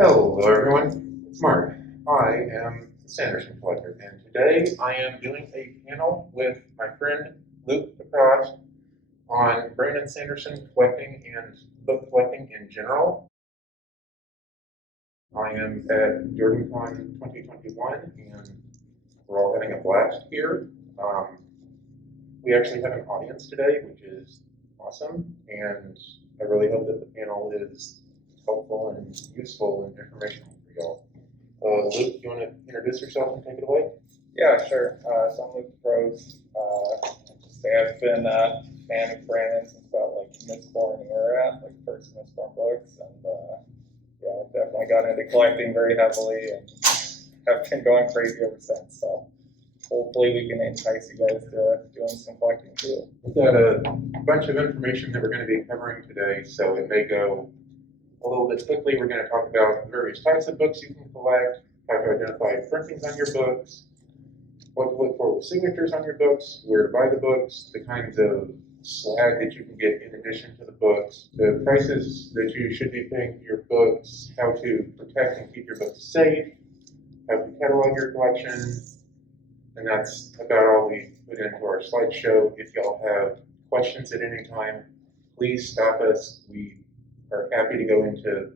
Hello everyone, it's Mark. I am the Sanderson Collector, and today I am doing a panel with my friend Luke across on Brandon Sanderson Collecting and book collecting in general. I am at JordanCon 2021, and we're all having a blast here. We actually have an audience today, which is awesome, and I really hope that the panel is helpful and useful and informational for y'all. Luke, you want to introduce yourself and take it away? Yeah, sure. So I'm Luke Prose. I've been a fan of Brandon since about like Mistborn era, like first Mistborn books, and yeah, I've definitely got into collecting very heavily and have been going crazy ever since. So hopefully we can entice you guys to doing some collecting too. We've got a bunch of information that we're going to be covering today, so it may go a little bit quickly. We're going to talk about the various types of books you can collect, how to identify printings on your books, what to look for with signatures on your books, where to buy the books, the kinds of swag that you can get in addition to the books, the prices that you should be paying for your books, how to protect and keep your books safe, how to catalog your collection, and that's about all we put into our slideshow. If y'all have questions at any time, please stop us. We are happy to go into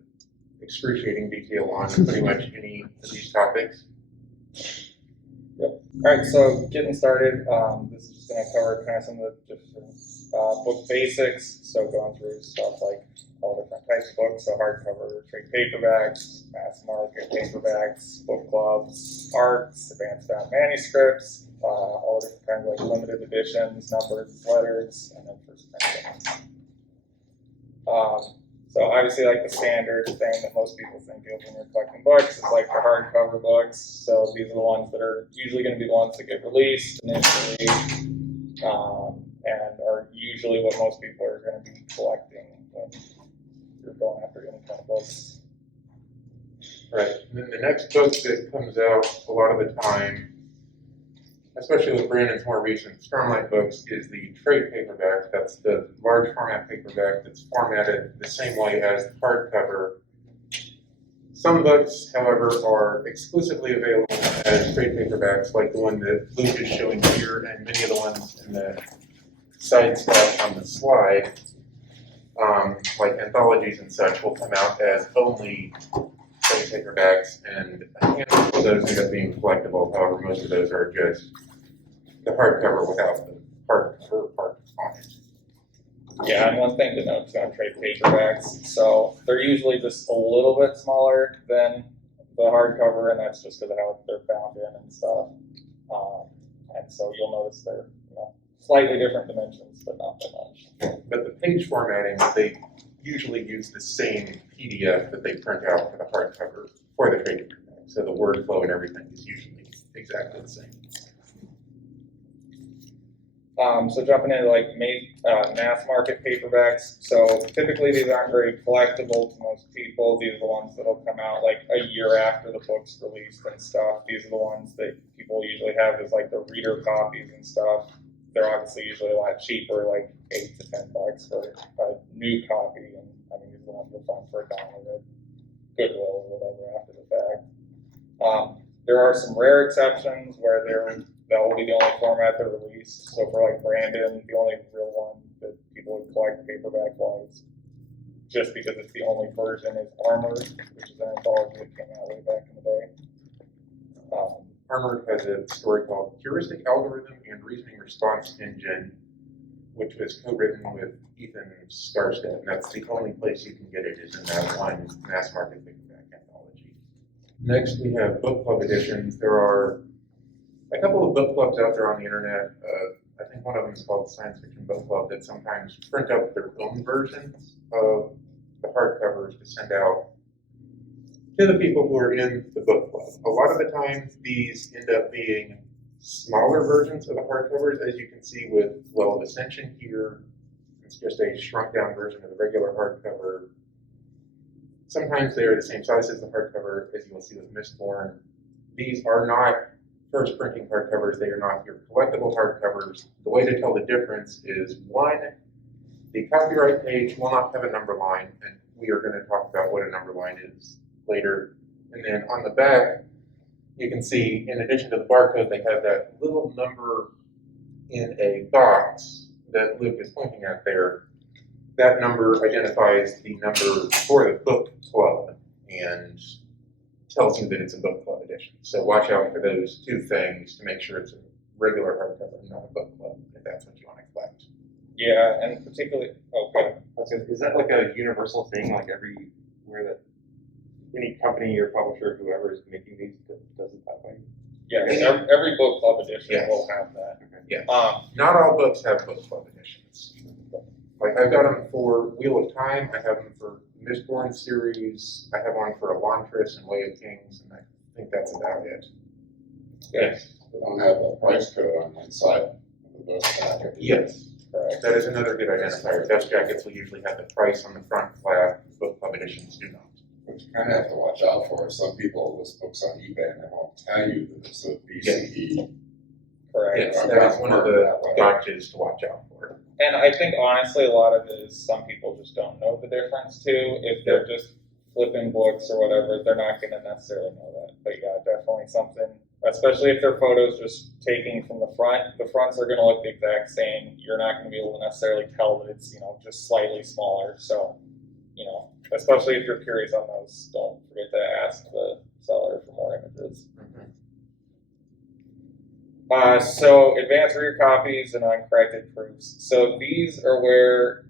excruciating detail on pretty much any of these topics. Yep. All right, so getting started, this is just going to cover kind of some of the different book basics. So going through stuff like all different types of books, so hardcover, trade paperbacks, mass market paperbacks, book clubs, arts, advanced bound manuscripts, all different kinds of like limited editions, numbered letters, and then first printing. So obviously, like the standard thing that most people think of when you're collecting books is like the hardcover books. So these are the ones that are usually going to be the ones that get released initially, and are usually what most people are going to be collecting when you're going after any kind of books. Right. And then the next book that comes out a lot of the time, especially with Brandon's more recent Stormlight books, is the trade paperback. That's the large format paperback that's formatted the same way as the hardcover. Some books, however, are exclusively available as trade paperbacks, like the one that Luke is showing here, and many of the ones in the side stuff on the slide, like anthologies and such, will come out as only trade paperbacks, and a handful of those end up being collectible. However, most of those are just the hardcover without the hardcover part on it. Yeah, and one thing to note too on trade paperbacks, so they're usually just a little bit smaller than the hardcover, and that's just because of how they're bound in and stuff. And so you'll notice they're slightly different dimensions, but not that much. But the page formatting, they usually use the same PDF that they print out for the hardcover for the trade paperback. So the word flow and everything is usually exactly the same. So jumping into like mass market paperbacks. So typically these aren't very collectible to most people. These are the ones that'll come out like a year after the book's released and stuff. These are the ones that people usually have as like the reader copies and stuff. They're obviously usually a lot cheaper, like $8 to $10 for a new copy. And I mean, these are the ones you'll find for $1 at Goodwill or whatever after the fact. There are some rare exceptions where that will be the only format they're released. So for like Brandon, the only real one that people would collect paperback wise, just because it's the only version, is Armored, which is an anthology that came out way back in the day. Armored has a story called Heuristic Algorithm and Reasoning Response Engine, which was co-written with Ethan Skarstedt, and that's the only place you can get it is in that one mass market paperback anthology. Next, we have book club editions. There are a couple of book clubs out there on the internet. I think one of them is called Science Fiction Book Club, that sometimes print up their own versions of the hardcovers to send out to the people who are in the book club. A lot of the time, these end up being smaller versions of the hardcovers, as you can see with Well of Ascension here. It's just a shrunk down version of the regular hardcover. Sometimes they are the same size as the hardcover, as you will see with Mistborn. These are not first printing hardcovers. They are not your collectible hardcovers. The way to tell the difference is, one, the copyright page will not have a number line, and we are going to talk about what a number line is later. And then on the back, you can see, in addition to the barcode, they have that little number in a box that Luke is pointing at there. That number identifies the number for the book club and tells you that it's a book club edition. So watch out for those two things to make sure it's a regular hardcover, not a book club, if that's what you want to collect. Yeah, and particularly, okay. Is that like a universal thing, like everywhere that any company or publisher, whoever is making these, does it that way? Yes, every book club edition Yes. will have that. Yeah. Um, Not all books have book club editions. Like I've got them for Wheel of Time, I have them for the Mistborn series, I have one for Elantris and Way of Kings, and I think that's about it. yes, They don't have a price code on one side of the dust jacket. Yes, correct. that is another good identifier. Dust jackets will usually have the price on the front flap, book club editions do not. What you kind of have to watch out for is some people list books on eBay and they won't tell you that it's a BCE. Correct. Yes, that is one of the gotchas to watch out for. And I think honestly, a lot of it is some people just don't know the difference too. If they're just flipping books or whatever, they're not going to necessarily know that. But yeah, definitely something, especially if their photos just taking from the front. The fronts are going to look the exact same. You're not going to be able to necessarily tell that it's, just slightly smaller. So, especially if you're curious on those, don't forget to ask the seller for more images. So advanced reader copies and uncorrected proofs. So these are where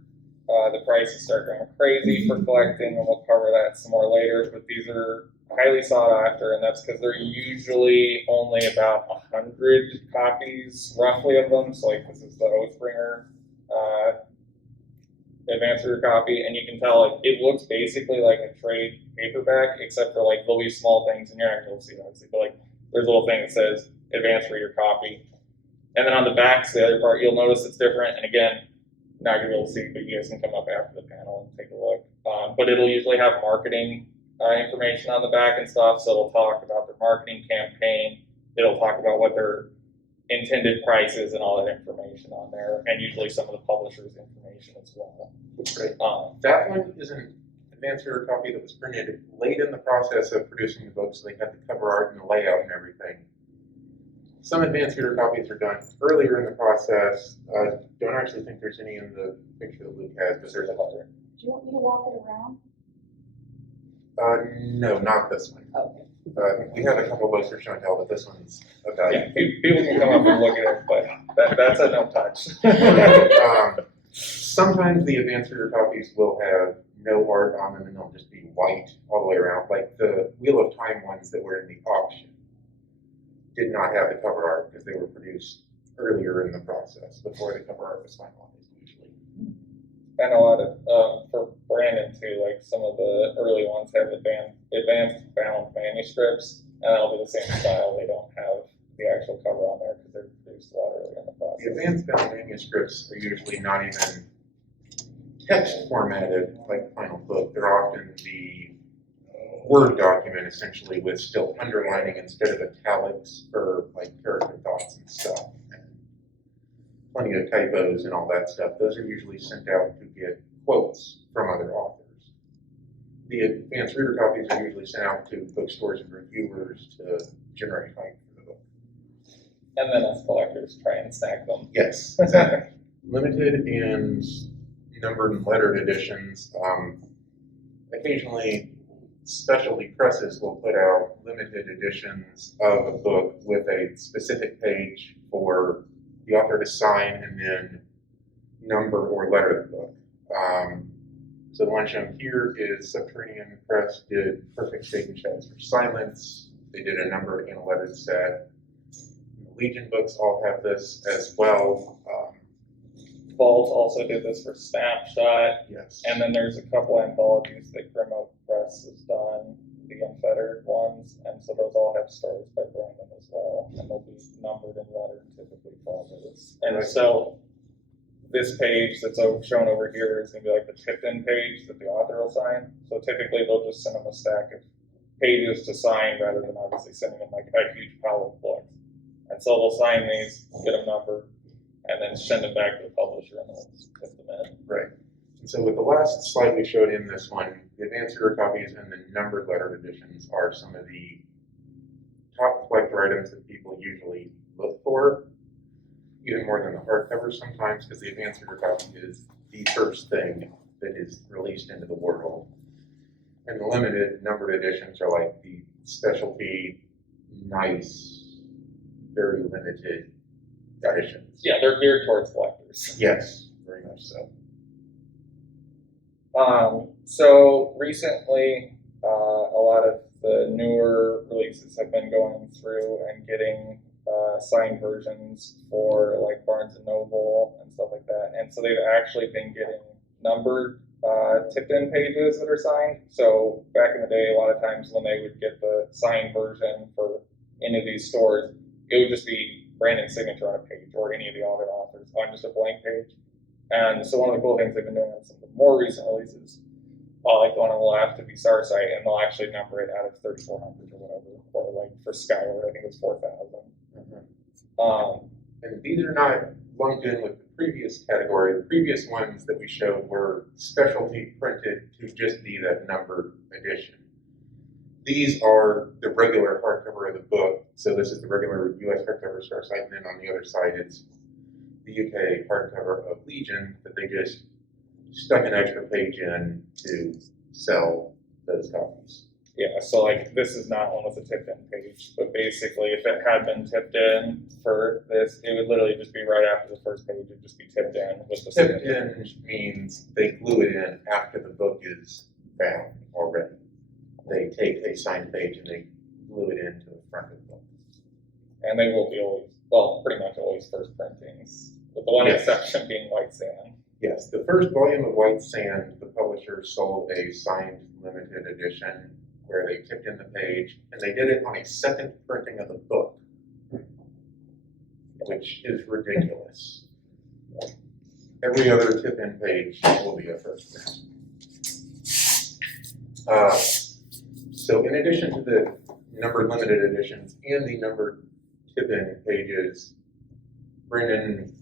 the prices start going crazy for collecting, and we'll cover that some more later. But these are highly sought after, and that's because they're usually only about 100 copies, roughly, of them. So like this is the Oathbringer advanced reader copy, and you can tell it looks basically like a trade paperback, except for there'll be small things, and you're not going to see that. But there's a little thing that says advanced reader copy. And then on the back, the other part, you'll notice it's different. And again, not gonna be able to see, but you guys can come up after the panel and take a look. But it'll usually have marketing information on the back and stuff. So it'll talk about their marketing campaign. It'll talk about what their intended price is and all that information on there. And usually some of the publisher's information as well. Great. That one is an advanced reader copy that was printed late in the process of producing the book, so they had the cover art and the layout and everything. Some advanced reader copies are done earlier in the process. Don't actually think there's any in the picture that Luke has, but there's a other. Do you want me to walk it around? No, not this one. Okay. We have a couple of books for show and tell, but this one's about Yeah, people can come up and look at it, but that's a no touch. Sometimes the advanced reader copies will have no art on them and they'll just be white all the way around, like the Wheel of Time ones that were in the auction did not have the cover art because they were produced earlier in the process, before the cover art was finalized usually. And a lot of, for Brandon too, some of the early ones have advanced bound manuscripts, and that'll be the same style. They don't have the actual cover on there because they're produced a lot earlier in the process. The advanced bound manuscripts are usually not even text formatted like the final book. They're often the Word document essentially with still underlining instead of italics for character thoughts and stuff. And plenty of typos and all that stuff. Those are usually sent out to get quotes from other authors. The advanced reader copies are usually sent out to bookstores and reviewers to generate hype for the book. And then us collectors try and snag them. Yes, exactly. Limited and numbered and lettered editions. Occasionally, specialty presses will put out limited editions of a book with a specific page for the author to sign and then number or letter the book. So the one shown here is Subterranean Press did Perfect Sacred Shadows for Silence. They did a numbered and a lettered set. The Legion books all have this as well. Vault also did this for Snapshot. Yes. And then there's a couple anthologies that Grim Oak Press has done, the Unfettered ones, and so those all have stories by Brandon as well, and they'll be numbered and lettered typically for this. And so this page that's shown over here is going to be like the tip-in page that the author will sign. So typically they'll just send them a stack of pages to sign rather than obviously sending them a huge pile of books. And so they'll sign these, get them numbered, and then send them back to the publisher and they'll put them in. Right. And so with the last slide we showed in this one, the advanced reader copies and the numbered lettered editions are some of the top collector items that people usually look for, even more than the hardcover sometimes, because the advanced reader copy is the first thing that is released into the world. And the limited numbered editions are like the specialty, nice, very limited editions. Yeah, they're geared towards collectors. Yes, very much so. So recently, a lot of the newer releases have been going through and getting signed versions for like Barnes and Noble and stuff like that. And so they've actually been getting numbered tipped-in pages that are signed. So back in the day, a lot of times when they would get the signed version for any of these stores, it would just be Brandon's signature on a page or any of the other authors on just a blank page. And so one of the cool things they've been doing on some of the more recent releases, like the one on the left to be Starsight, and they'll actually number it out of 3400 or whatever, or like for Skyward, I think it's 4000. And these are not lumped in with the previous category. The previous ones that we showed were specialty printed to just be that numbered edition. These are the regular hardcover of the book. So this is the regular US hardcover Starsight, and then on the other side it's the UK hardcover of Legion that they just stuck an extra page in to sell those copies. Yeah, so like this is not one with a tipped in page, but basically if it had been tipped in for this, it would literally just be right after the first page, it'd just be tipped in with the Tipped signature. in means they glue it in after the book is bound already. They take a signed page and they glue it into the front of the book. And they will be always, well, pretty much always first printings, with the one Yes. exception being White Sand. Yes, the first volume of White Sand, the publisher sold a signed limited edition where they tipped in the page, and they did it on a second printing of the book, which is ridiculous. Every other tip-in page will be a first print. So in addition to the numbered limited editions and the numbered tip-in pages, Brandon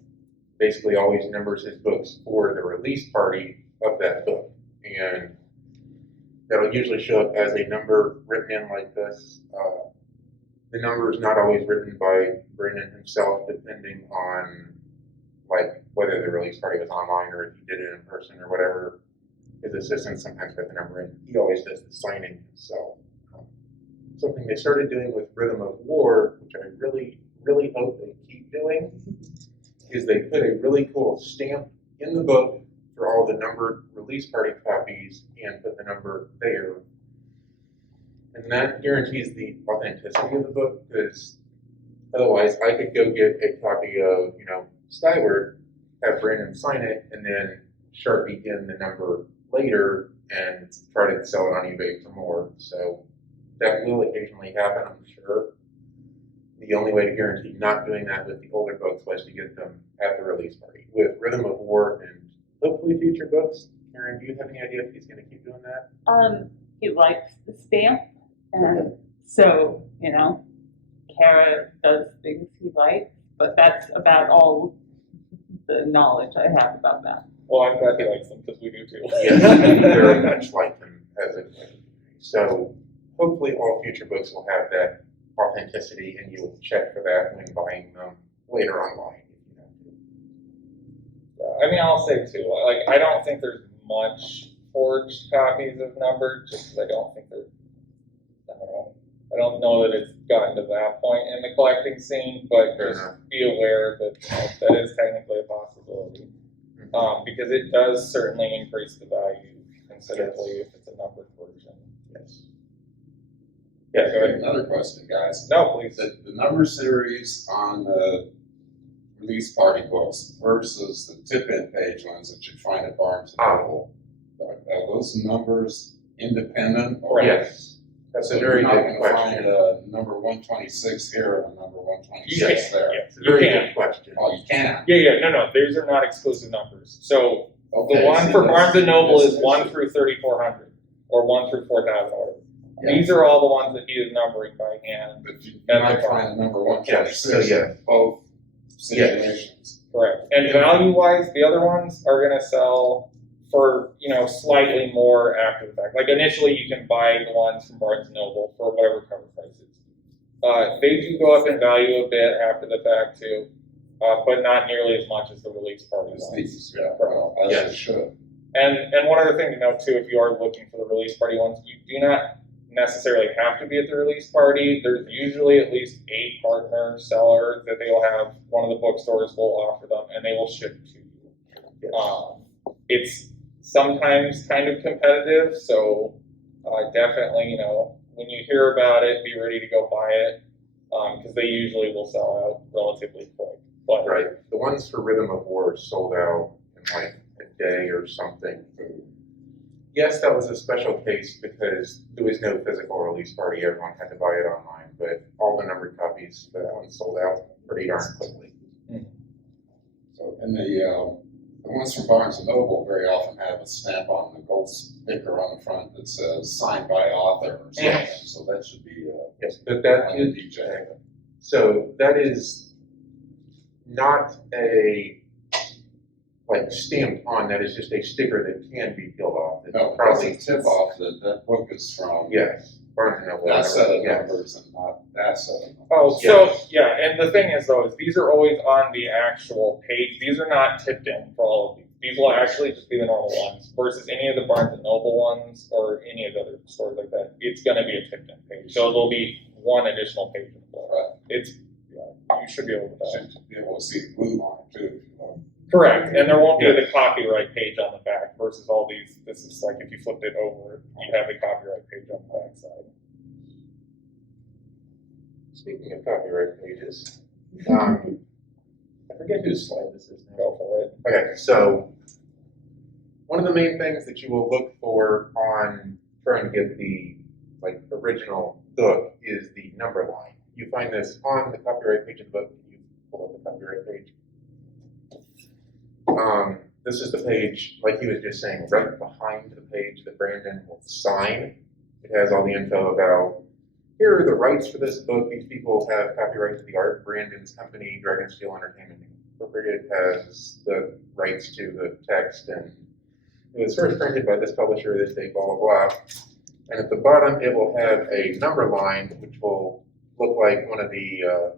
basically always numbers his books for the release party of that book. And that'll usually show up as a number written in like this. The number is not always written by Brandon himself, depending on like whether the release party was online or if he did it in person or whatever. His assistants sometimes put the number in. He always does the signing himself. Something they started doing with Rhythm of War, which I really, really hope they keep doing, is they put a really cool stamp in the book for all the numbered release party copies and put the number there. And that guarantees the authenticity of the book, because otherwise I could go get a copy of, Skyward, have Brandon sign it, and then Sharpie in the number later and try to sell it on eBay for more. So that will occasionally happen, I'm sure. The only way to guarantee not doing that with the older books was to get them at the release party. With Rhythm of War and hopefully future books, Karen, do you have any idea if he's going to keep doing that? He likes the stamp, and so, Kara does things he likes, but that's about all the knowledge I have about that. Well, I'm glad he likes them because we do too. Yes, we very much like him as a So hopefully all future books will have that authenticity, and you'll check for that when buying them later online. I'll say too, I don't think there's much forged copies of numbered, just because I don't think I don't know that it's gotten to that point in the collecting scene, but Fair just enough. be aware that that is technically a possibility. Because it does certainly increase the value considerably if it's a numbered version. Yes. Yeah, go ahead. Another question, guys. No, please. The number series on the release party books versus the tip-in page ones that you find at Barnes and Noble, are those numbers independent? Or Yes. That's a so very you're not good going to question. find a number 126 here and a number 126 Yes, there. yes. It's a very You can. good question. Oh, you can. No, these are not exclusive numbers. So Okay, the one see, for that's- Barnes and Noble is that's- 1 through 3,400, or 1 through 4,000 orders. Yeah. These are all the ones that he is numbering by hand. But you might find a number 126 Yes, so yeah. in both situations. Correct. And value-wise, the other ones are going to sell for, slightly more after the fact. Like initially you can buy the ones from Barnes & Noble for whatever cover price is. They do go up in value a bit after the fact too, but not nearly as much as the release party As ones. these, yeah, well, as Yes. it should. And one other thing to note too, if you are looking for the release party ones, you do not necessarily have to be at the release party. There's usually at least a partner seller that they will have. One of the bookstores will offer them, and they will ship to you. It's sometimes kind of competitive, so definitely, when you hear about it, be ready to go buy it, because they usually will sell out relatively quick. But Right, the ones for Rhythm of War sold out in like a day or something. Yes, that was a special case because there was no physical release party, everyone had to buy it online, but all the numbered copies, that one sold out pretty darn quickly. So, and the ones from Barnes and Noble very often have a stamp on the gold sticker on the front that says signed by author or something, Yes. so that should be, Yes, but that on is, the DJ. so that is not a, like stamped on, that is just a sticker that can be peeled off. It's No, probably, it's a tip off that that book is from yes, Barnes and Noble. that set of Yes. numbers and not that set of numbers. Oh, so, yeah, and the thing is though, is these are always on the actual page. These are not tipped in for all of these. These will actually just be the normal ones versus any of the Barnes and Noble ones or any of the other stores like that. It's gonna be a tipped in page. So there'll be one additional page in the book. Right. You should be able to You should be able to see the blue line too. Correct, and there won't be the copyright page on the back versus all these. This is like if you flipped it over, you have the copyright page on the back side. Speaking of copyright pages, I forget whose slide this is now. Go for it. Okay, so one of the main things that you will look for on trying to get the original book is the number line. You find this on the copyright page of the book. You pull up the copyright page. This is the page, like he was just saying, right behind the page that Brandon will sign. It has all the info about, here are the rights for this book. These people have copyright to the art. Brandon's company, Dragon Steel Entertainment Incorporated, has the rights to the text, and it was first printed by this publisher this date, blah, blah, blah. And at the bottom, it will have a number line, which will look like one of the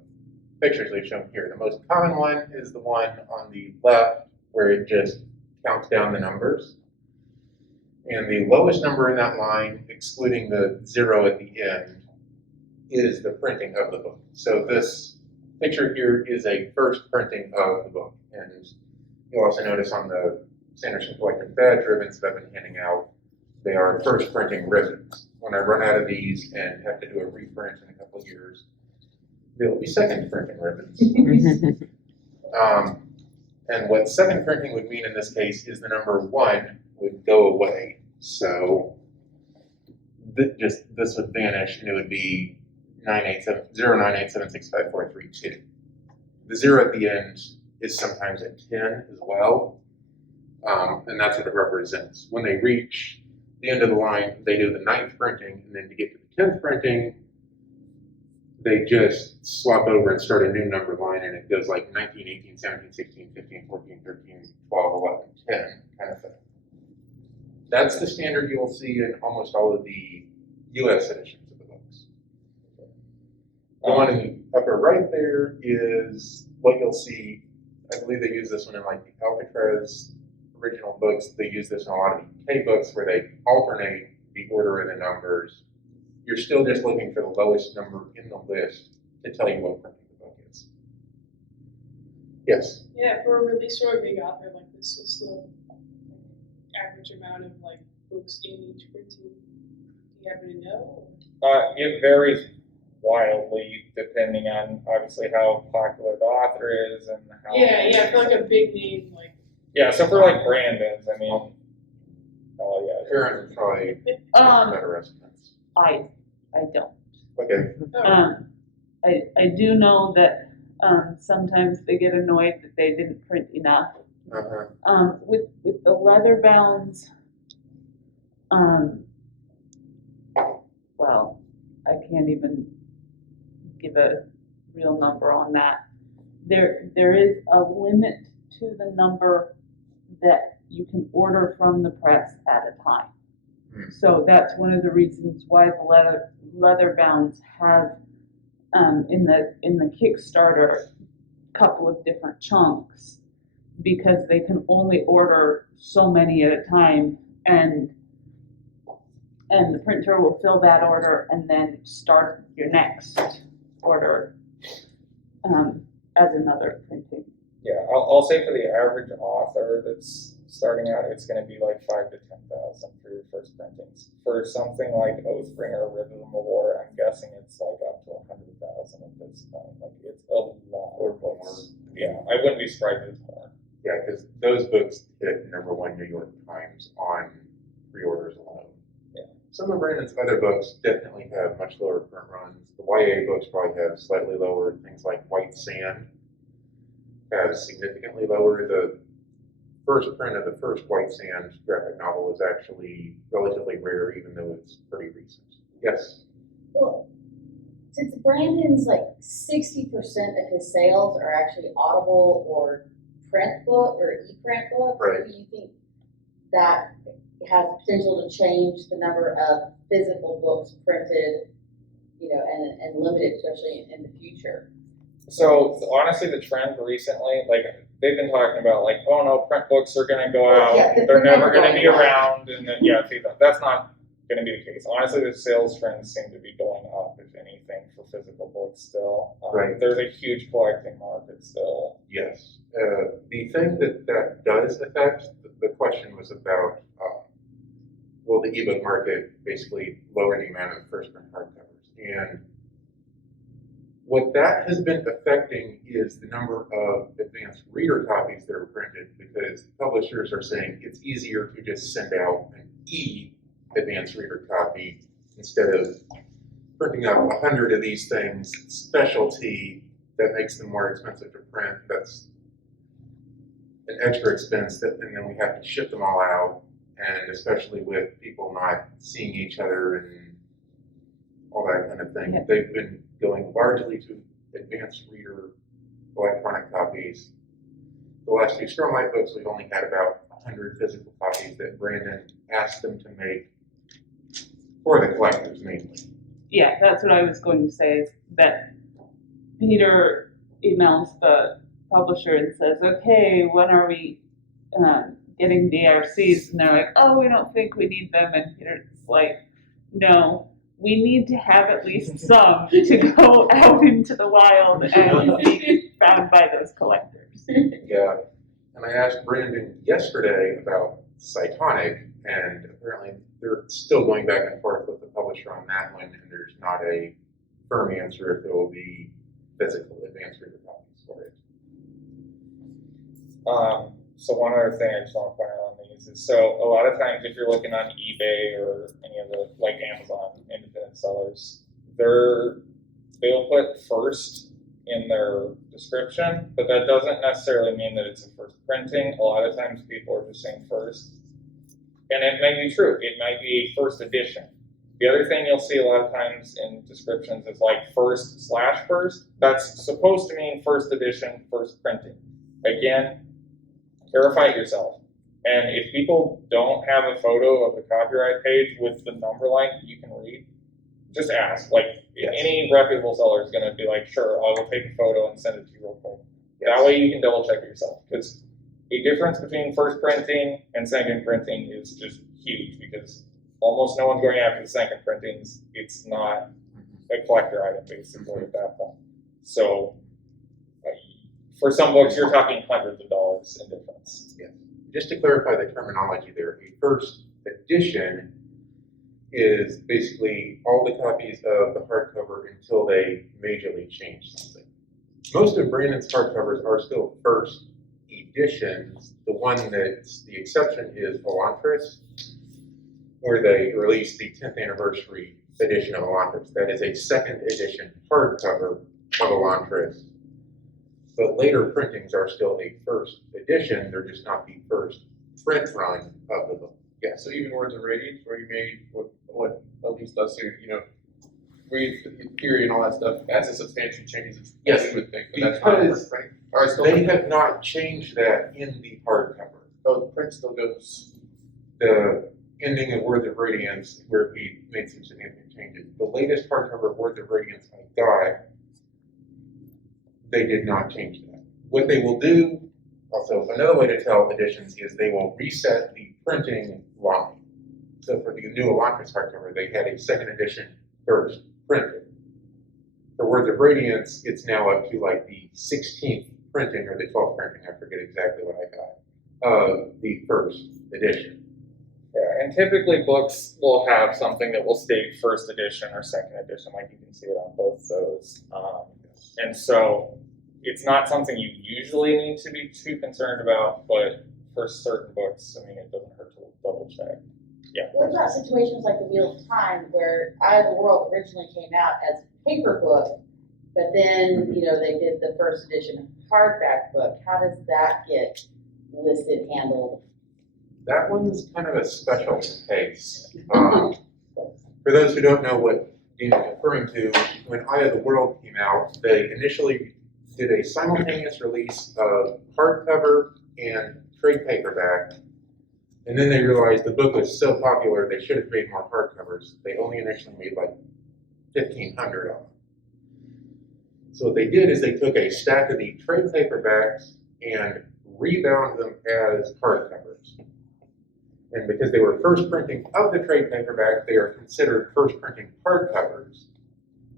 pictures we've shown here. The most common one is the one on the left, where it just counts down the numbers. And the lowest number in that line, excluding the 0 at the end, is the printing of the book. So this picture here is a first printing of the book. And you'll also notice on the Sanderson Collecting badge ribbons that I've been handing out, they are first printing ribbons. When I run out of these and have to do a reprint in a couple of years, they'll be second printing ribbons. And what second printing would mean in this case is the number 1 would go away. So this would vanish and it would be 0987654332. The 0 at the end is sometimes a 10 as well. And that's what it represents. When they reach the end of the line, they do the 9th printing, and then to get to the 10th printing, they just swap over and start a new number line, and it goes like 19, 18, 17, 16, 15, 14, 13, 12, 11, 10 kind of thing. That's the standard you will see in almost all of the US editions of the books. The one in the upper right there is what you'll see. I believe they use this one in like the Alcatraz original books. They use this in a lot of the UK books where they alternate the order of the numbers. You're still just looking for the lowest number in the list to tell you what printing the book is. Yes? Yeah, for a release for a big author like this, what's the average amount of books in each printing? Do you happen to know? It varies wildly depending on obviously how popular the author is and how. Yeah, for like a big name Yeah, so for like Brandon's, I mean, oh yeah. Karen would probably better estimates. I don't. Okay. I do know that sometimes they get annoyed that they didn't print enough. Uh-huh. With the leather bounds, well, I can't even give a real number on that. There is a limit to the number that you can order from the press at a time. Hmm. So that's one of the reasons why the leather bounds have in the Kickstarter a couple of different chunks, because they can only order so many at a time, and the printer will fill that order and then start your next order as another printing. Yeah, I'll say for the average author that's starting out, it's going to be like 5,000 to 10,000 for your first printings. For something like Oathbringer, Rhythm of War, I'm guessing it's like up to 100,000 at this point. Like it's a lot Or of books. Yeah, I wouldn't be surprised if it's more. Yeah, because those books hit #1 New York Times on pre-orders alone. Yeah. Some of Brandon's other books definitely have much lower print runs. The YA books probably have slightly lower. Things like White Sand have significantly lower. The first print of the first White Sand graphic novel is actually relatively rare, even though it's pretty recent. Yes? Well, since Brandon's like 60% of his sales are actually Audible or print book or e-print books, Right. do you think that has potential to change the number of physical books printed, and limited, especially in the future? So honestly, the trend recently, like they've been talking about, like, oh no, print books are going to go out, Yeah, they're they're never never going to going be away. around, and then see that's not going to be the case. Honestly, the sales trends seem to be going up, if anything, for physical books still. Right. There's a huge collecting market still. Yes. The thing that does affect, the question was about, will the ebook market basically lower the amount of first print hardcovers? And what that has been affecting is the number of advanced reader copies that are printed, because publishers are saying it's easier to just send out an advanced reader copy instead of printing out 100 of these things, specialty, that makes them more expensive to print. That's an extra expense, and then we have to ship them all out, and especially with people not seeing each other and all that kind of thing. Yeah. They've been going largely to advanced reader electronic copies. The last two Stromlight books, we've only had about 100 physical copies that Brandon asked them to make for the collectors mainly. Yeah, that's what I was going to say, is that Peter emails the publisher and says, okay, when are we getting the ARCs? And they're like, oh, we don't think we need them. And Peter's like, no, we need to have at least some to go out into the wild and be found by those collectors. Yeah, and I asked Brandon yesterday about Cytonic, and apparently they're still going back and forth with the publisher on that one, and there's not a firm answer if there will be physical advanced reader copies for it. So one other thing I just want to point out on these is, so a lot of times if you're looking on eBay or any of the, like Amazon independent sellers, they'll put first in their description, but that doesn't necessarily mean that it's a first printing. A lot of times people are just saying first, and it may be true. It might be a first edition. The other thing you'll see a lot of times in descriptions is like first/first. That's supposed to mean first edition, first printing. Again, verify it yourself. And if people don't have a photo of the copyright page with the number line you can read, just ask. Like, Yes. any reputable seller is going to be like, sure, I will take a photo and send it to you real quick. Yes. That way you can double check it yourself. Because a difference between first printing and second printing is just huge, because almost no one's going after the second printings. It's not a collector item, basically, at that point. So, for some books, you're talking hundreds of dollars in difference. Just to clarify the terminology there, a first edition is basically all the copies of the hardcover until they majorly change something. Most of Brandon's hardcovers are still first editions. The one that's the exception is Elantris, where they released the 10th anniversary edition of Elantris. That is a second edition hardcover of Elantris. But later printings are still a first edition, they're just not the first print run of the book. Yeah, so even Words of Radiance, where you made what Elise does here, read the theory and all that stuff, that's a substantial change. Yes, you would think, but that's not because right? Or it's still they have not changed that in the hardcover. Oh, the print still goes. The ending of Words of Radiance, where he made some significant changes. The latest hardcover of Words of Radiance I got, they did not change that. What they will do, also, another way to tell editions is they will reset the printing line. So for the new Elantris hardcover, they had a second edition first printed. For Words of Radiance, it's now up to like the 16th printing or the 12th printing, I forget exactly what I got, of the first edition. Yeah, and typically books will have something that will state first edition or second edition, like you can see it on both those. And so it's not something you usually need to be too concerned about, but for certain books, I mean, it doesn't hurt to double check. Yeah. What about situations like The Wheel of Time, where Eye of the World originally came out as a paper book, but then, you know, they did the first edition hardback book? How does that get listed, handled? That one's kind of a special case. For those who don't know what Deana is referring to, when Eye of the World came out, they initially did a simultaneous release of hardcover and trade paperback, and then they realized the book was so popular they should have made more hardcovers. They only initially made like 1,500 of them. So what they did is they took a stack of the trade paperbacks and rebound them as hardcovers. And because they were first printing of the trade paperback, they are considered first printing hardcovers.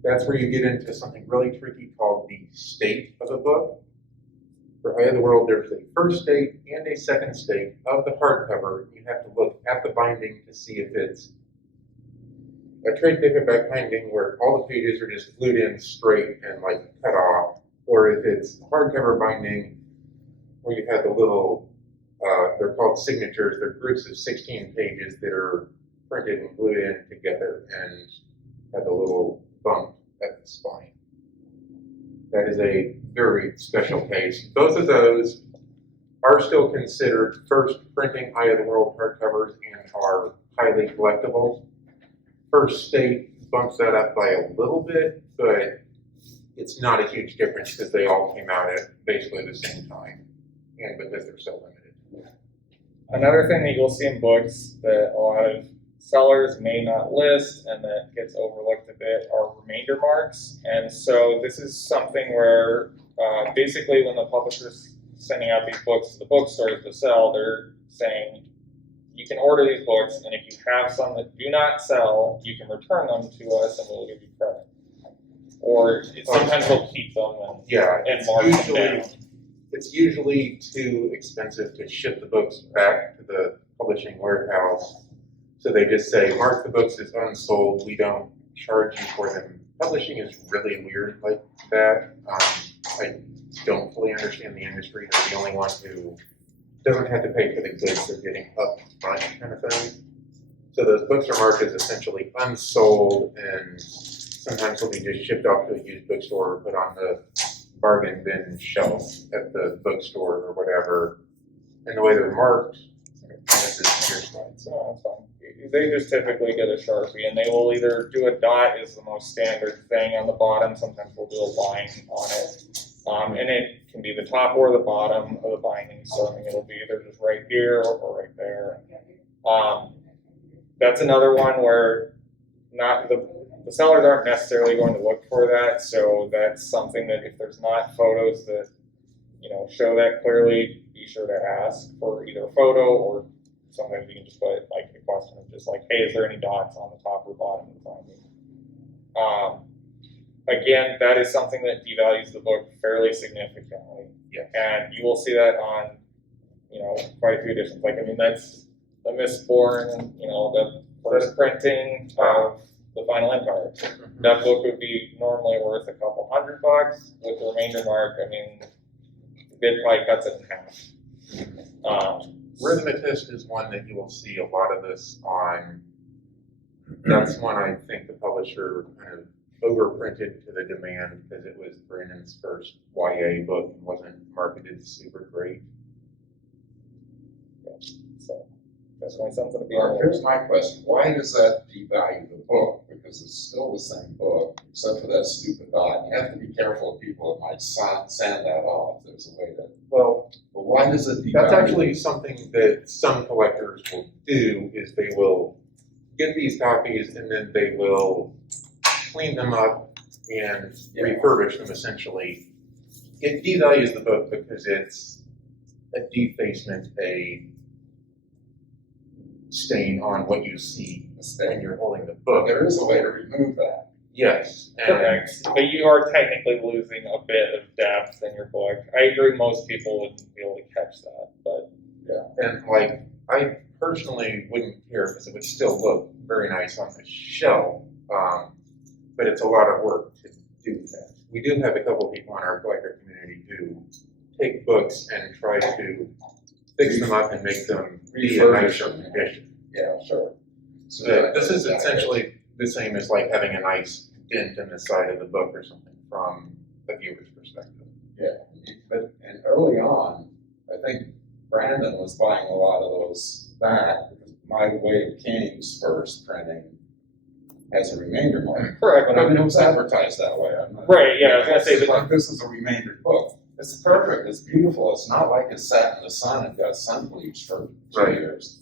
That's where you get into something really tricky called the state of a book. For Eye of the World, there's a first state and a second state of the hardcover. You have to look at the binding to see if it's a trade paperback binding where all the pages are just glued in straight and like cut off, or if it's hardcover binding where you have the little, they're called signatures, they're groups of 16 pages that are printed and glued in together and have a little bump at the spine. That is a very special case. Both of those are still considered first printing Eye of the World hardcovers and are highly collectible. First state bumps that up by a little bit, but it's not a huge difference because they all came out at basically the same time, and because they're so limited. Another thing that you'll see in books that a lot of sellers may not list and that gets overlooked a bit are remainder marks. And so this is something where basically when the publisher's sending out these books to the bookstores to sell, they're saying, you can order these books, and if you have some that do not sell, you can return them to us and we'll give you credit. Or sometimes we'll keep them and mark them down. It's usually too expensive to ship the books back to the publishing warehouse. So they just say, mark the books as unsold, we don't charge you for them. Publishing is really weird like that. I don't fully understand the industry. They're the only one who doesn't have to pay for the goods they're getting up front kind of thing. So those books are marked as essentially unsold, and sometimes they'll be just shipped off to a used bookstore or put on the bargain bin shelf at the bookstore or whatever. And the way they're marked, this is your slide. No, that's fine. They just typically get a Sharpie, and they will either do a dot is the most standard thing on the bottom. Sometimes we'll do a line on it. And it can be the top or the bottom of the binding, so I mean, it'll be either just right here or right there. That's another one where not the sellers aren't necessarily going to look for that, so that's something that if there's not photos that show that clearly, be sure to ask for either a photo, or sometimes you can just put like a question of just like, hey, is there any dots on the top or bottom of the binding? Again, that is something that devalues the book fairly significantly. Yeah. And you will see that on, quite a few editions. Like, I mean, that's the Mistborn, the first printing of the Final Empire. That book would be normally worth a couple $100 with the remainder mark. I mean, the bid probably cuts it in half. Rhythmatist is one that you will see a lot of this on. That's one I think the publisher kind of overprinted to the demand because it was Brandon's first YA book and wasn't marketed super great. So Definitely something to be Well, aware of. here's my question, why does that devalue the book? Because it's still the same book, except for that stupid dot. You have to be careful of people that might sand that off, there's a way to, Well, but why does it devalue? that's actually something that some collectors will do, is they will get these copies and then they will clean them up and refurbish them essentially. It devalues the book because it's a defacement, a stain on what you see when you're holding the book. There is a way to remove that. Yes, and Correct, but you are technically losing a bit of depth in your book. I agree most people wouldn't be able to catch that, but And like, I personally wouldn't care because it would still look very nice on the shelf, but it's a lot of work to do that. We do have a couple people in our collector community who take books and try to fix them up and make them be a nicer condition. Yeah, sure. So But this is essentially the same as like having a nice dent in the side of the book or something from a viewer's perspective. And early on, I think Brandon was buying a lot of those back, because My Way of King's first printing has a remainder mark. correct. But I mean, it was advertised that way. I'm not- Right, yeah, I was gonna say It's that- like, this is a remainder book. It's perfect, it's beautiful, it's not like it sat in the sun and got sun bleached for 2 Right. years.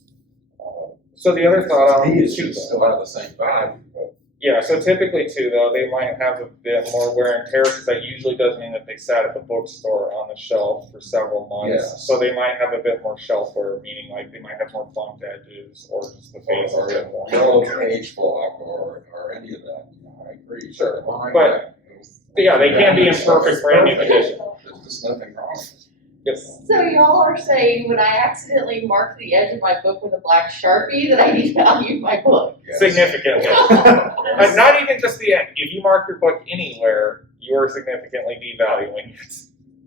So the other thought on These too, should still have the same value, but yeah, so typically too, though, they might have a bit more wear and tear, because that usually does mean that they sat at the bookstore on the shelf for several months. Yeah. So they might have a bit more shelf wear, meaning like they might have more bumped edges, or just the face is or a bit more. yellow page block or any of that, you know, I agree. Sure, Well, I- but- Yeah, they can be in perfect brand new condition. There's just nothing wrong with it. Yes. So y'all are saying when I accidentally mark the edge of my book with a black Sharpie that I devalue my book? Yes. Significantly. Not even just the end. If you mark your book anywhere, you are significantly devaluing it.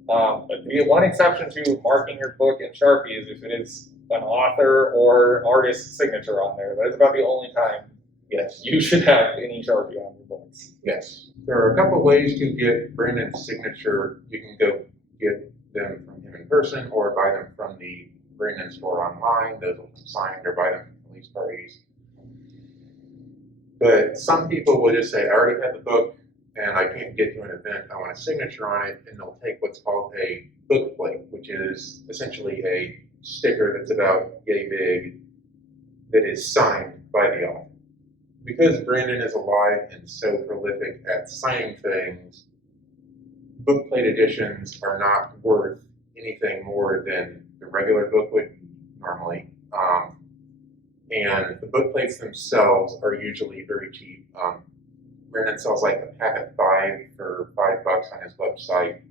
But the one exception to marking your book in Sharpie is if it is an author or artist's signature on there. That is about the only time Yes, you should have any Sharpie on your books. yes. There are a couple ways to get Brandon's signature. You can go get them from him in person or buy them from the Brandon store online. Those will come signed, or buy them from police parties. But some people will just say, I already have the book and I can't get to an event, I want a signature on it, and they'll take what's called a book plate, which is essentially a sticker that's about yay big that is signed by the author. Because Brandon is alive and so prolific at signing things, book plate editions are not worth anything more than the regular book would normally. And the book plates themselves are usually very cheap. Brandon sells like a pack of 5 for $5 on his website.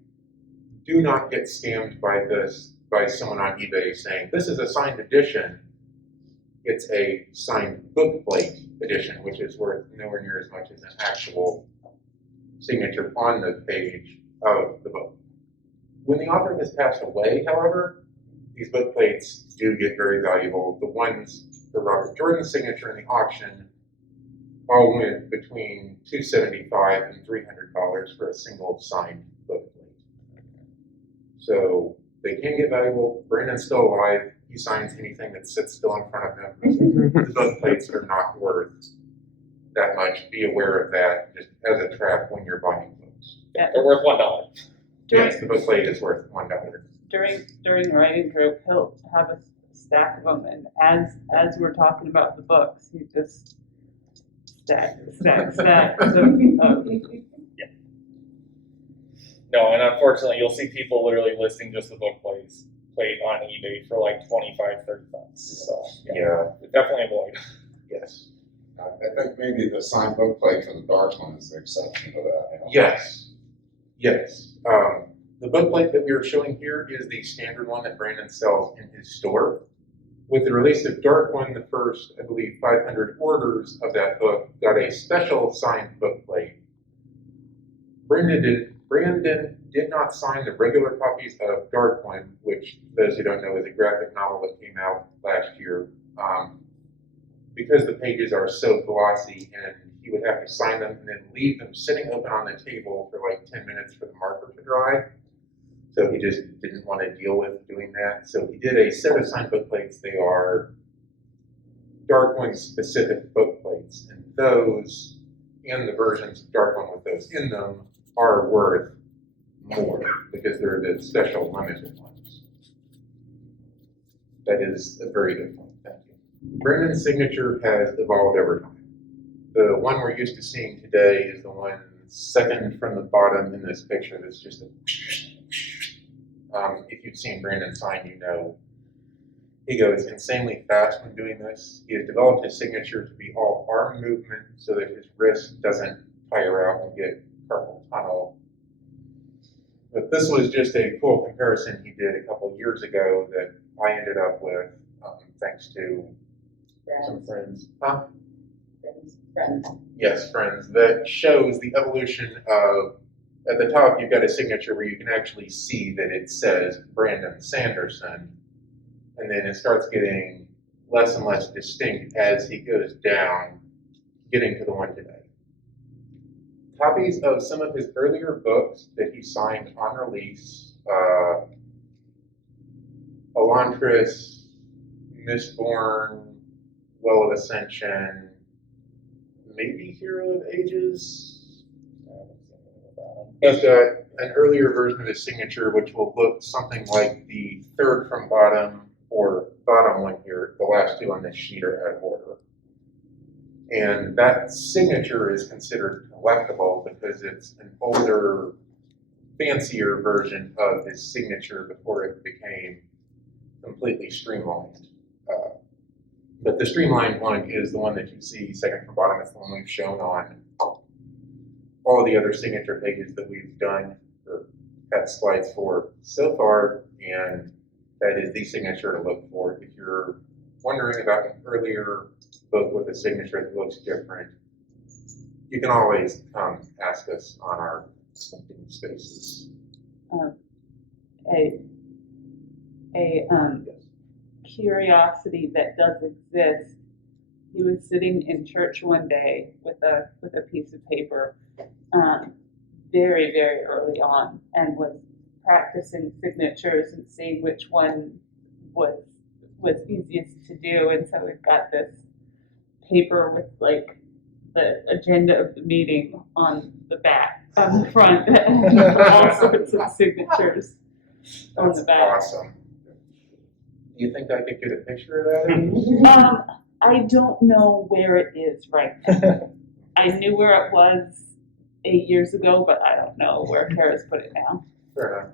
Do not get scammed by someone on eBay saying, this is a signed edition. It's a signed book plate edition, which is worth nowhere near as much as an actual signature on the page of the book. When the author has passed away, however, these book plates do get very valuable. The ones for Robert Jordan's signature in the auction all went between $275 and $300 for a single signed book plate. So they can get valuable. Brandon's still alive. He signs anything that sits still in front of him. The book plates are not worth that much. Be aware of that just as a trap when you're buying books. They're worth $1. Yes, the book plate is worth $1. During the writing group, he'll have a stack of them, and as we're talking about the books, he just stack. So, No, and unfortunately, you'll see people literally listing just the book plate on eBay for like $25, $30. So Yeah, definitely avoid. yes. I think maybe the signed book plate for the dark one is the exception to that. You know? Yes. Yes. The book plate that we are showing here is the standard one that Brandon sells in his store. With the release of Dark One, the first, I believe, 500 orders of that book got a special signed book plate. Brandon did not sign the regular copies of Dark One, which, for those who don't know, is a graphic novel that came out last year. Because the pages are so glossy, and he would have to sign them and then leave them sitting open on the table for like 10 minutes for the marker to dry. So he just didn't want to deal with doing that. So he did a set of signed book plates. They are Darkwing specific book plates, and those, and the versions of Darkwing with those in them, are worth more because they're the special limited ones. That is a very good point, thank you. Brandon's signature has evolved over time. The one we're used to seeing today is the one second from the bottom in this picture that's just a if you've seen Brandon sign, you know he goes insanely fast when doing this. He has developed his signature to be all arm movement so that his wrist doesn't tire out and get carpal tunnel. But this was just a cool comparison he did a couple of years ago that I ended up with thanks to some friends. Huh? Friends. Yes, friends. That shows the evolution of, at the top you've got a signature where you can actually see that it says Brandon Sanderson, and then it starts getting less and less distinct as he goes down, getting to the one today. Copies of some of his earlier books that he signed on release, Elantris, Mistborn, Well of Ascension, maybe Hero of Ages. He's got an earlier version of his signature which will look something like the third from bottom or bottom one here. The last two on this sheet are out of order. And that signature is considered collectible because it's an older, fancier version of his signature before it became completely streamlined. But the streamlined one is the one that you see second from bottom. It's the one we've shown on all the other signature pages that we've done or had slides for so far, and that is the signature to look for. If you're wondering about an earlier book with a signature that looks different, you can always come ask us on our collecting spaces. Curiosity that does exist. He was sitting in church one day with a piece of paper, very, very early on, and was practicing signatures and seeing which one was easiest to do. And so we've got this paper with like the agenda of the meeting on the back, on the front, and all sorts of signatures on the back. Awesome. Do you think I could get a picture of that? I don't know where it is right now. I knew where it was 8 years ago, but I don't know where Kara's put it now. Fair enough.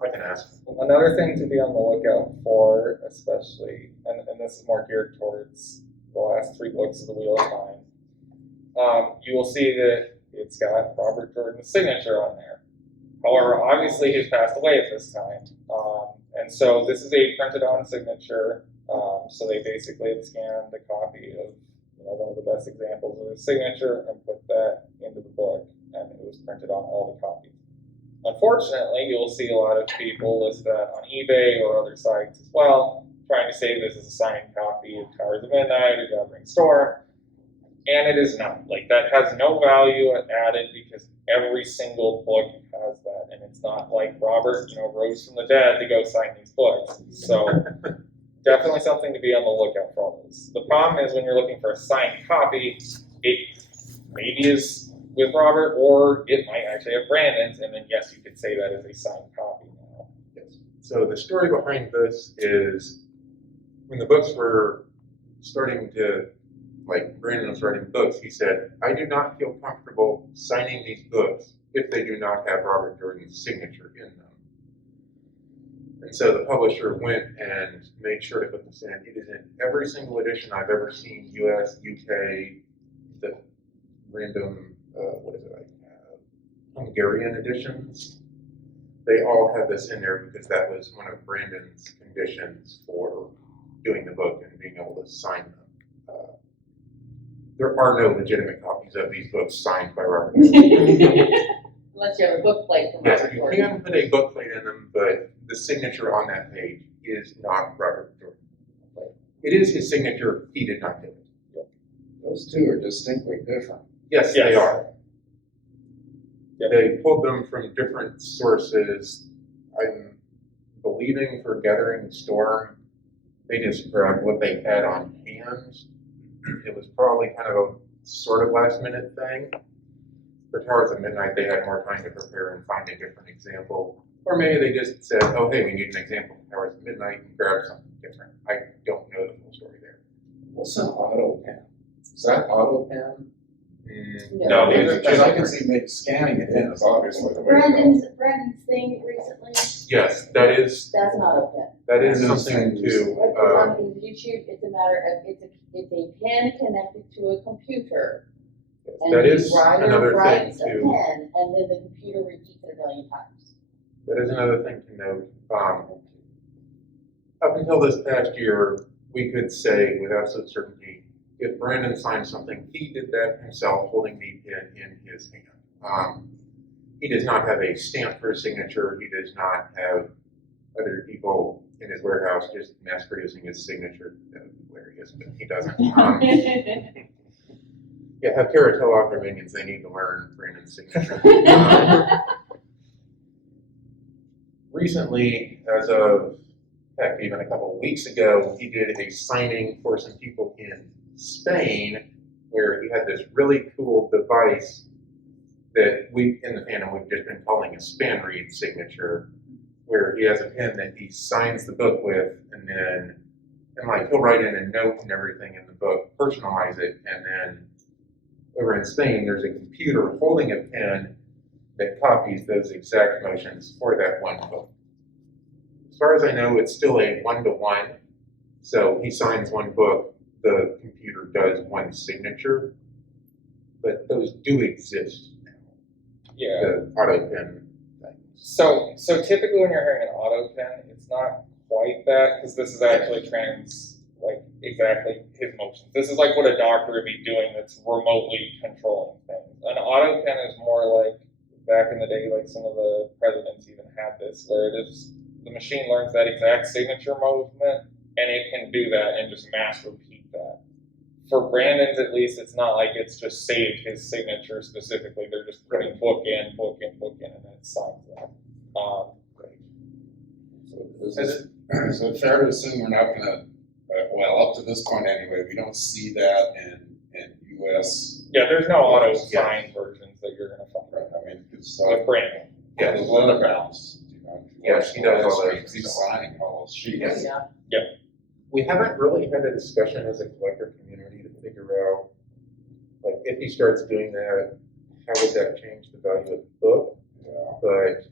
I can ask. Another thing to be on the lookout for, especially, and this is more geared towards the last 3 books of the Wheel of Time, you will see that it's got Robert Jordan's signature on there. However, obviously he's passed away at this time, and so this is a printed on signature. So they basically had scanned a copy of one of the best examples of his signature and put that into the book, and it was printed on all the copies. Unfortunately, you'll see a lot of people list that on eBay or other sites as well, trying to say this is a signed copy of Towers of Midnight or Gathering Storm, and it is not. Like, that has no value added because every single book has that, and it's not like Robert, rose from the dead to go sign these books. So definitely something to be on the lookout for all this. The problem is when you're looking for a signed copy, it maybe is with Robert, or it might actually have Brandon's, and then yes, you could say that is a signed copy now. Yes. So the story behind this is when the books were starting to, like Brandon was writing books, he said, I do not feel comfortable signing these books if they do not have Robert Jordan's signature in them. And so the publisher went and made sure to put this in. It is in every single edition I've ever seen, US, UK, the random, Hungarian editions. They all have this in there because that was one of Brandon's conditions for doing the book and being able to sign them. There are no legitimate copies of these books signed by Robert Jordan. Unless you have a book plate from Yes, Robert you Jordan. can put a book plate in them, but the signature on that page is not Robert Jordan. It is his signature, he did not do it. Those two are distinctly different. Yes, they Yes. are. Yep. They pulled them from different sources. I'm believing for Gathering Storm, they just grabbed what they had on hand it was probably kind of a sort of last minute thing. For Towers of Midnight, they had more time to prepare and find a different example. Or maybe they just said, oh, hey, we need an example of Towers of Midnight and grab something different. I don't know the full story there. What's an auto pen? Is that auto pen? No, Because I can see maybe scanning it in is obviously the way to go. Brandon's thing recently, yes, that is that's an auto pen. something to, On YouTube, it's a matter of, it's a pen connected to a computer. And that the is writer another thing writes a to, pen, and then the computer repeats it a million times. that is another thing to note. Up until this past year, we could say with absolute certainty, if Brandon signed something, he did that himself, holding the pen in his hand. He does not have a stamp for a signature. He does not have other people in his warehouse just mass producing his signature. That would be hilarious, but he doesn't. Yeah, have Kara tell all their minions they need to learn Brandon's signature. Recently, as of, heck, even a couple of weeks ago, he did a signing for some people in Spain where he had this really cool device that we, in the fandom, we've just been calling a span read signature, where he has a pen that he signs the book with, and then, and like, he'll write in a note and everything in the book, personalize it, and then over in Spain, there's a computer holding a pen that copies those exact motions for that one book. As far as I know, it's still a one-to-one. So he signs one book, the computer does one signature, but those do exist now. Yeah. The auto pen things. So typically when you're hearing an auto pen, it's not quite that, because this is actually exactly his motions. This is like what a doctor would be doing that's remotely controlling things. An auto pen is more like, back in the day, like some of the presidents even had this, where it is, the machine learns that exact signature movement, and it can do that and just mass repeat that. For Brandon's, at least, it's not like it's just saved his signature specifically. They're just putting book in, and then it signs that. So it's fair to assume we're not gonna, well, up to this point anyway, we don't see that in US. Yeah, there's no auto sign versions that you're gonna find. Right, I mean, because With Brandon. yeah, the letter bounce, you know. Yes, he does all those. He's signing all those sheets. Yes. Yeah. We haven't really had a discussion as a collector community to figure out, like, if he starts doing that, how would that change the value of the book? But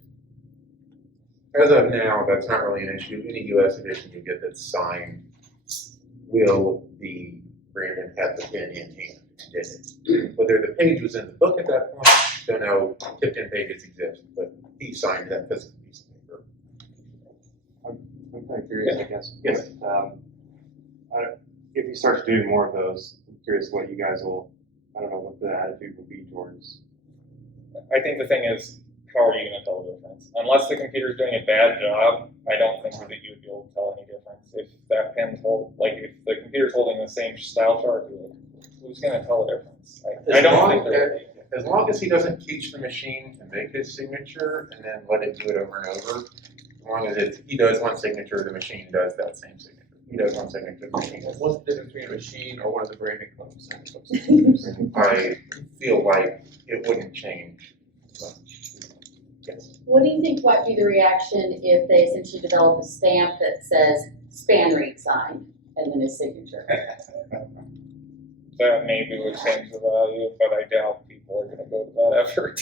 as of now, that's not really an issue. Any US edition you get that's signed will be Brandon had the pen in hand. Did it. Whether the page was in the book at that point, don't know. Tipped in pages exist, but he signed that physical piece of paper. I'm kind of curious, I guess. Yes. If he starts doing more of those, I'm curious what you guys will, I don't know what the attitude will be towards. I think the thing is, how are you going to tell the difference? Unless the computer's doing a bad job, I don't think that you would be able to tell any difference. If that pen's if the computer's holding the same style chart, who's going to tell the difference? I don't think there would be. As long as he doesn't teach the machine to make his signature and then let it do it over and over, as long as he does one signature, the machine does that same signature. He does one signature, the machine does. What's the difference between a machine or one of the branding clubs? I feel like it wouldn't change much. Yes. What do you think might be the reaction if they essentially develop a stamp that says span read signed and then his signature? That maybe would change the value, but I doubt people are going to go to that effort.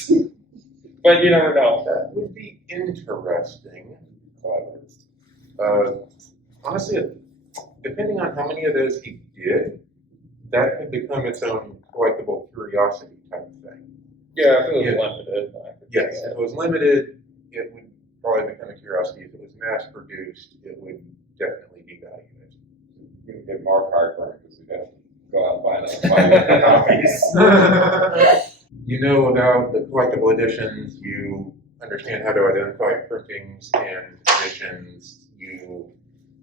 But you never know. That would be interesting. Honestly, depending on how many of those he did, that could become its own collectible curiosity type thing. Yeah, if it was Yeah. limited. I could Yes, see if that. it was limited, it would probably become a curiosity. If it was mass produced, it would definitely be valued. You're gonna get Mark heartburn because we gotta go out and buy another 500 copies. You know about the collectible editions, you understand how to identify printings and editions, you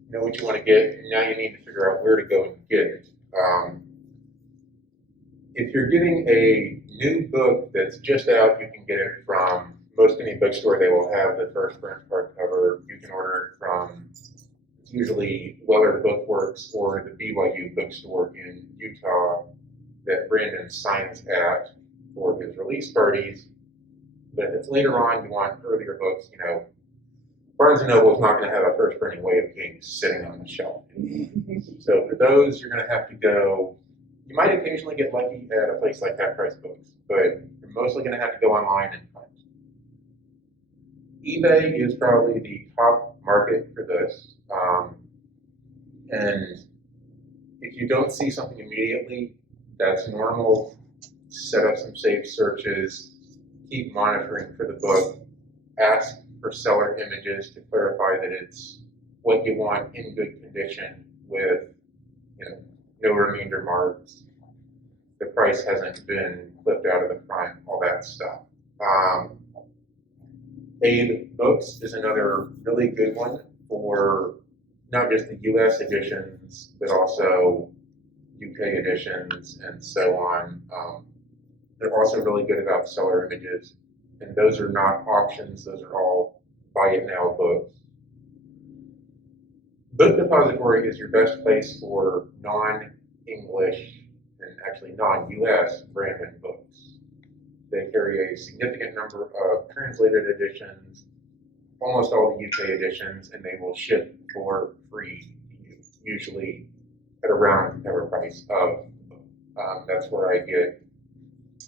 know what you want to get, and now you need to figure out where to go and get it. If you're getting a new book that's just out, you can get it from most any bookstore. They will have the first print hardcover. You can order it from usually Weller Bookworks or the BYU bookstore in Utah that Brandon signs at for his release parties. But if it's later on, you want earlier books, you know, Barnes & Noble is not going to have a first printing Way of Kings sitting on the shelf. So for those, you're going to have to go, you might occasionally get lucky at a place like Half Price Books, but you're mostly going to have to go online and hunt. eBay is probably the top market for this. And if you don't see something immediately, that's normal. Set up some saved searches, keep monitoring for the book, ask for seller images to clarify that it's what you want in good condition with, you know, no remainder marks. The price hasn't been clipped out of the front, all that stuff. Abe Books is another really good one for not just the US editions, but also UK editions and so on. They're also really good about seller images, and those are not auctions, those are all buy it now books. Book Depository is your best place for non-English and actually non-US Brandon books. They carry a significant number of translated editions, almost all the UK editions, and they will ship for free, usually at around the cover price of the book. That's where I get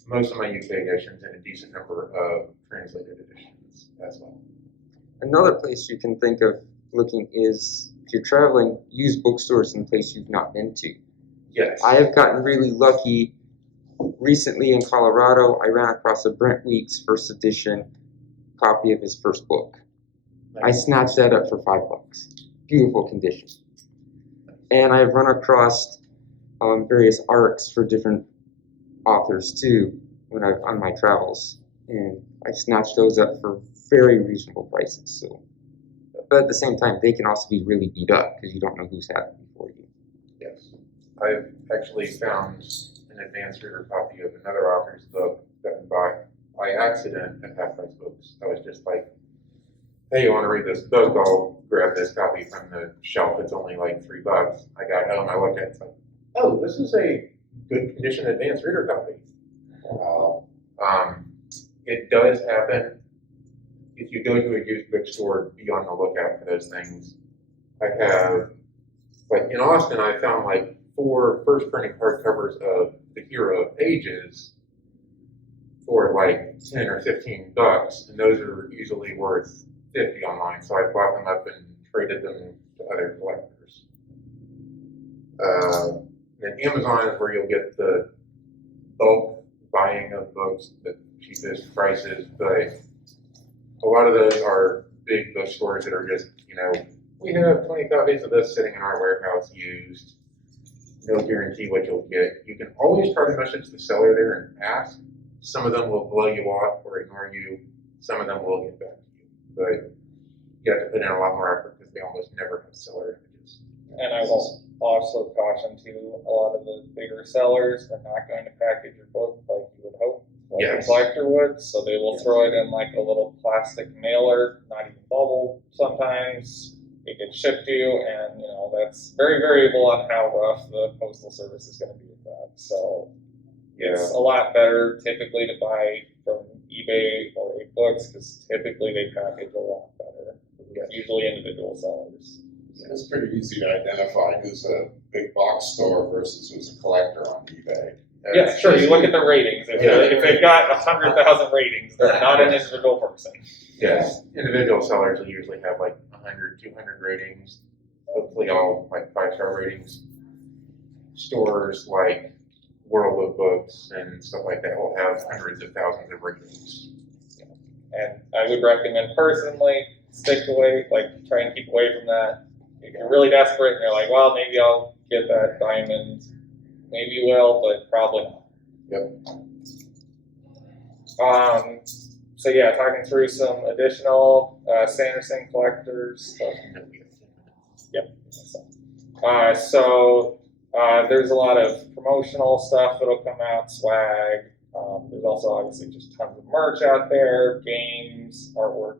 most of my UK editions and a decent number of translated editions as well. Another place you can think of looking is, if you're traveling, use bookstores in places you've not been to. Yes. I have gotten really lucky. Recently in Colorado, I ran across a Brent Weeks first edition copy of his first book. I snatched that up for $5. Beautiful condition. And I've run across various ARCs for different authors too when I've on my travels, and I snatched those up for very reasonable prices. So, but at the same time, they can also be really beat up because you don't know who's had it before you. Yes. I've actually found an advanced reader copy of another author's book that I bought by accident at Half Price Books. I was just like, hey, you want to read this book? I'll grab this copy from the shelf. It's only like $3. I got home, I looked at it, it's like, oh, this is a good condition advanced reader copy. It does happen. If you go to a used bookstore, be on the lookout for those things. I have, like in Austin, I found like 4 first printing hardcovers of The Hero of Ages for like 10 or $15, and those are usually worth $50 online. So I bought them up and traded them to other collectors. And Amazon is where you'll get the bulk buying of books, the cheapest prices, but a lot of those are big bookstores that are just, you know, we have 20 copies of this sitting in our warehouse used. No guarantee what you'll get. You can always try to message the seller there and ask. Some of them will blow you off or ignore you. Some of them will get back to you. But you have to put in a lot more effort because they almost never have seller images. And I will also caution too, a lot of the bigger sellers are not going to package your book like you would hope, like Yes. a collector would. So they will throw it in like a little plastic mailer, not even bubble sometimes. It gets shipped to you, and you know that's very variable on how rough the postal service is going to be with that. So it's a lot better typically to buy from eBay or books because typically they package a lot better. Usually individual sellers. It's pretty easy to identify who's a big box store versus who's a collector on eBay. Yeah, sure. You look at the ratings. If they've got 100,000 ratings, they're not an individual person. Yes, individual sellers will usually have like 100, 200 ratings, hopefully all like 5-star ratings. Stores like World of Books and stuff like that will have hundreds of thousands of ratings. And I would recommend personally stick away, like try and keep away from that. If you're really desperate and you're like, well, maybe I'll get that diamond. Maybe you will, but probably not. Yep. So yeah, talking through some additional Sanderson collectors stuff. Yep. So there's a lot of promotional stuff that'll come out, swag. There's also obviously just tons of merch out there, games, artwork,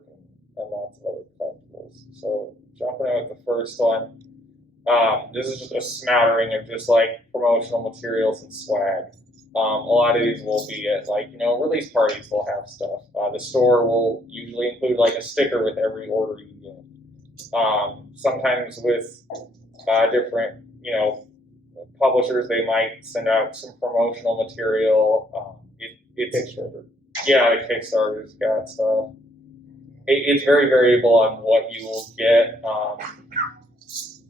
and lots of other collectibles. So jumping in with the first one. This is just a smattering of just like promotional materials and swag. A lot of these will be at like, release parties will have stuff. The store will usually include like a sticker with every order you get. Sometimes with different, publishers, they might send out some promotional material. It's yeah, like Kickstarter's got stuff. It's very variable on what you will get.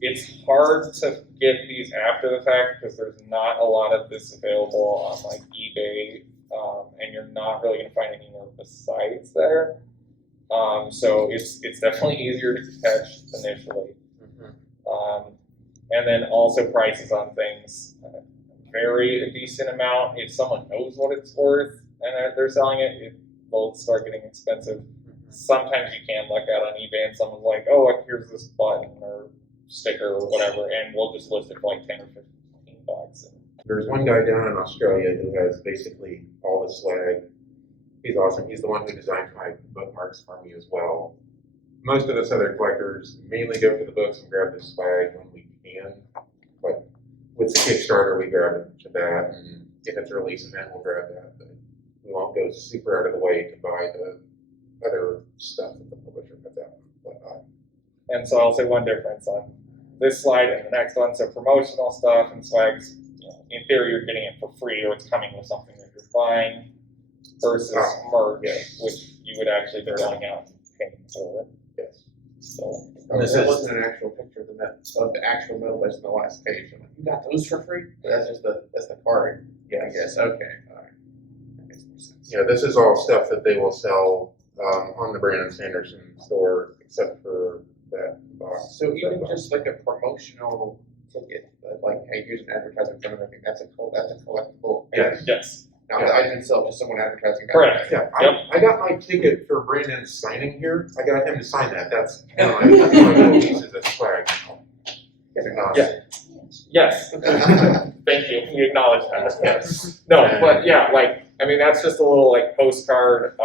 It's hard to get these after the fact because there's not a lot of this available on like eBay, and you're not really going to find anywhere besides there. So it's definitely easier to catch initially. And then also prices on things vary a decent amount. If someone knows what it's worth and they're selling it, it will start getting expensive. Sometimes you can look out on eBay and someone's like, oh, here's this button or sticker or whatever, and we'll just list it for like 10 or 15 bucks. There's one guy down in Australia who has basically all the swag. He's awesome. He's the one who designed my bookmarks for me as well. Most of us other collectors mainly go for the books and grab the swag when we can. Like with the Kickstarter, we grab a bunch of that, and if it's a release event, we'll grab that. But we won't go super out of the way to buy the other stuff that the publisher puts out. And so I'll say one difference on this slide and the next one. So promotional stuff and swags, in theory, you're getting it for free, or it's coming with something that you're buying, versus merch, which you would actually be going out and paying for. Yes. So There wasn't an actual picture of the actual metal that's in the last page. I'm like, you got those for free? But that's just the card. Yeah, I guess. Okay. All right. That makes more sense. Yeah, this is all stuff that they will sell on the Brandon Sanderson store, except for that box. So even just like a promotional ticket, like, hey, here's an advertisement from everything. That's a collectible. Yes. Yes. Now, I didn't sell to someone advertising that. Correct. Yeah, Yep. I got my ticket for Brandon's signing here. I got him to sign that. That's one of my pieces of swag. Yeah. Yes. Thank you. We acknowledge that. Yes. No, but yeah, that's just a little like postcard.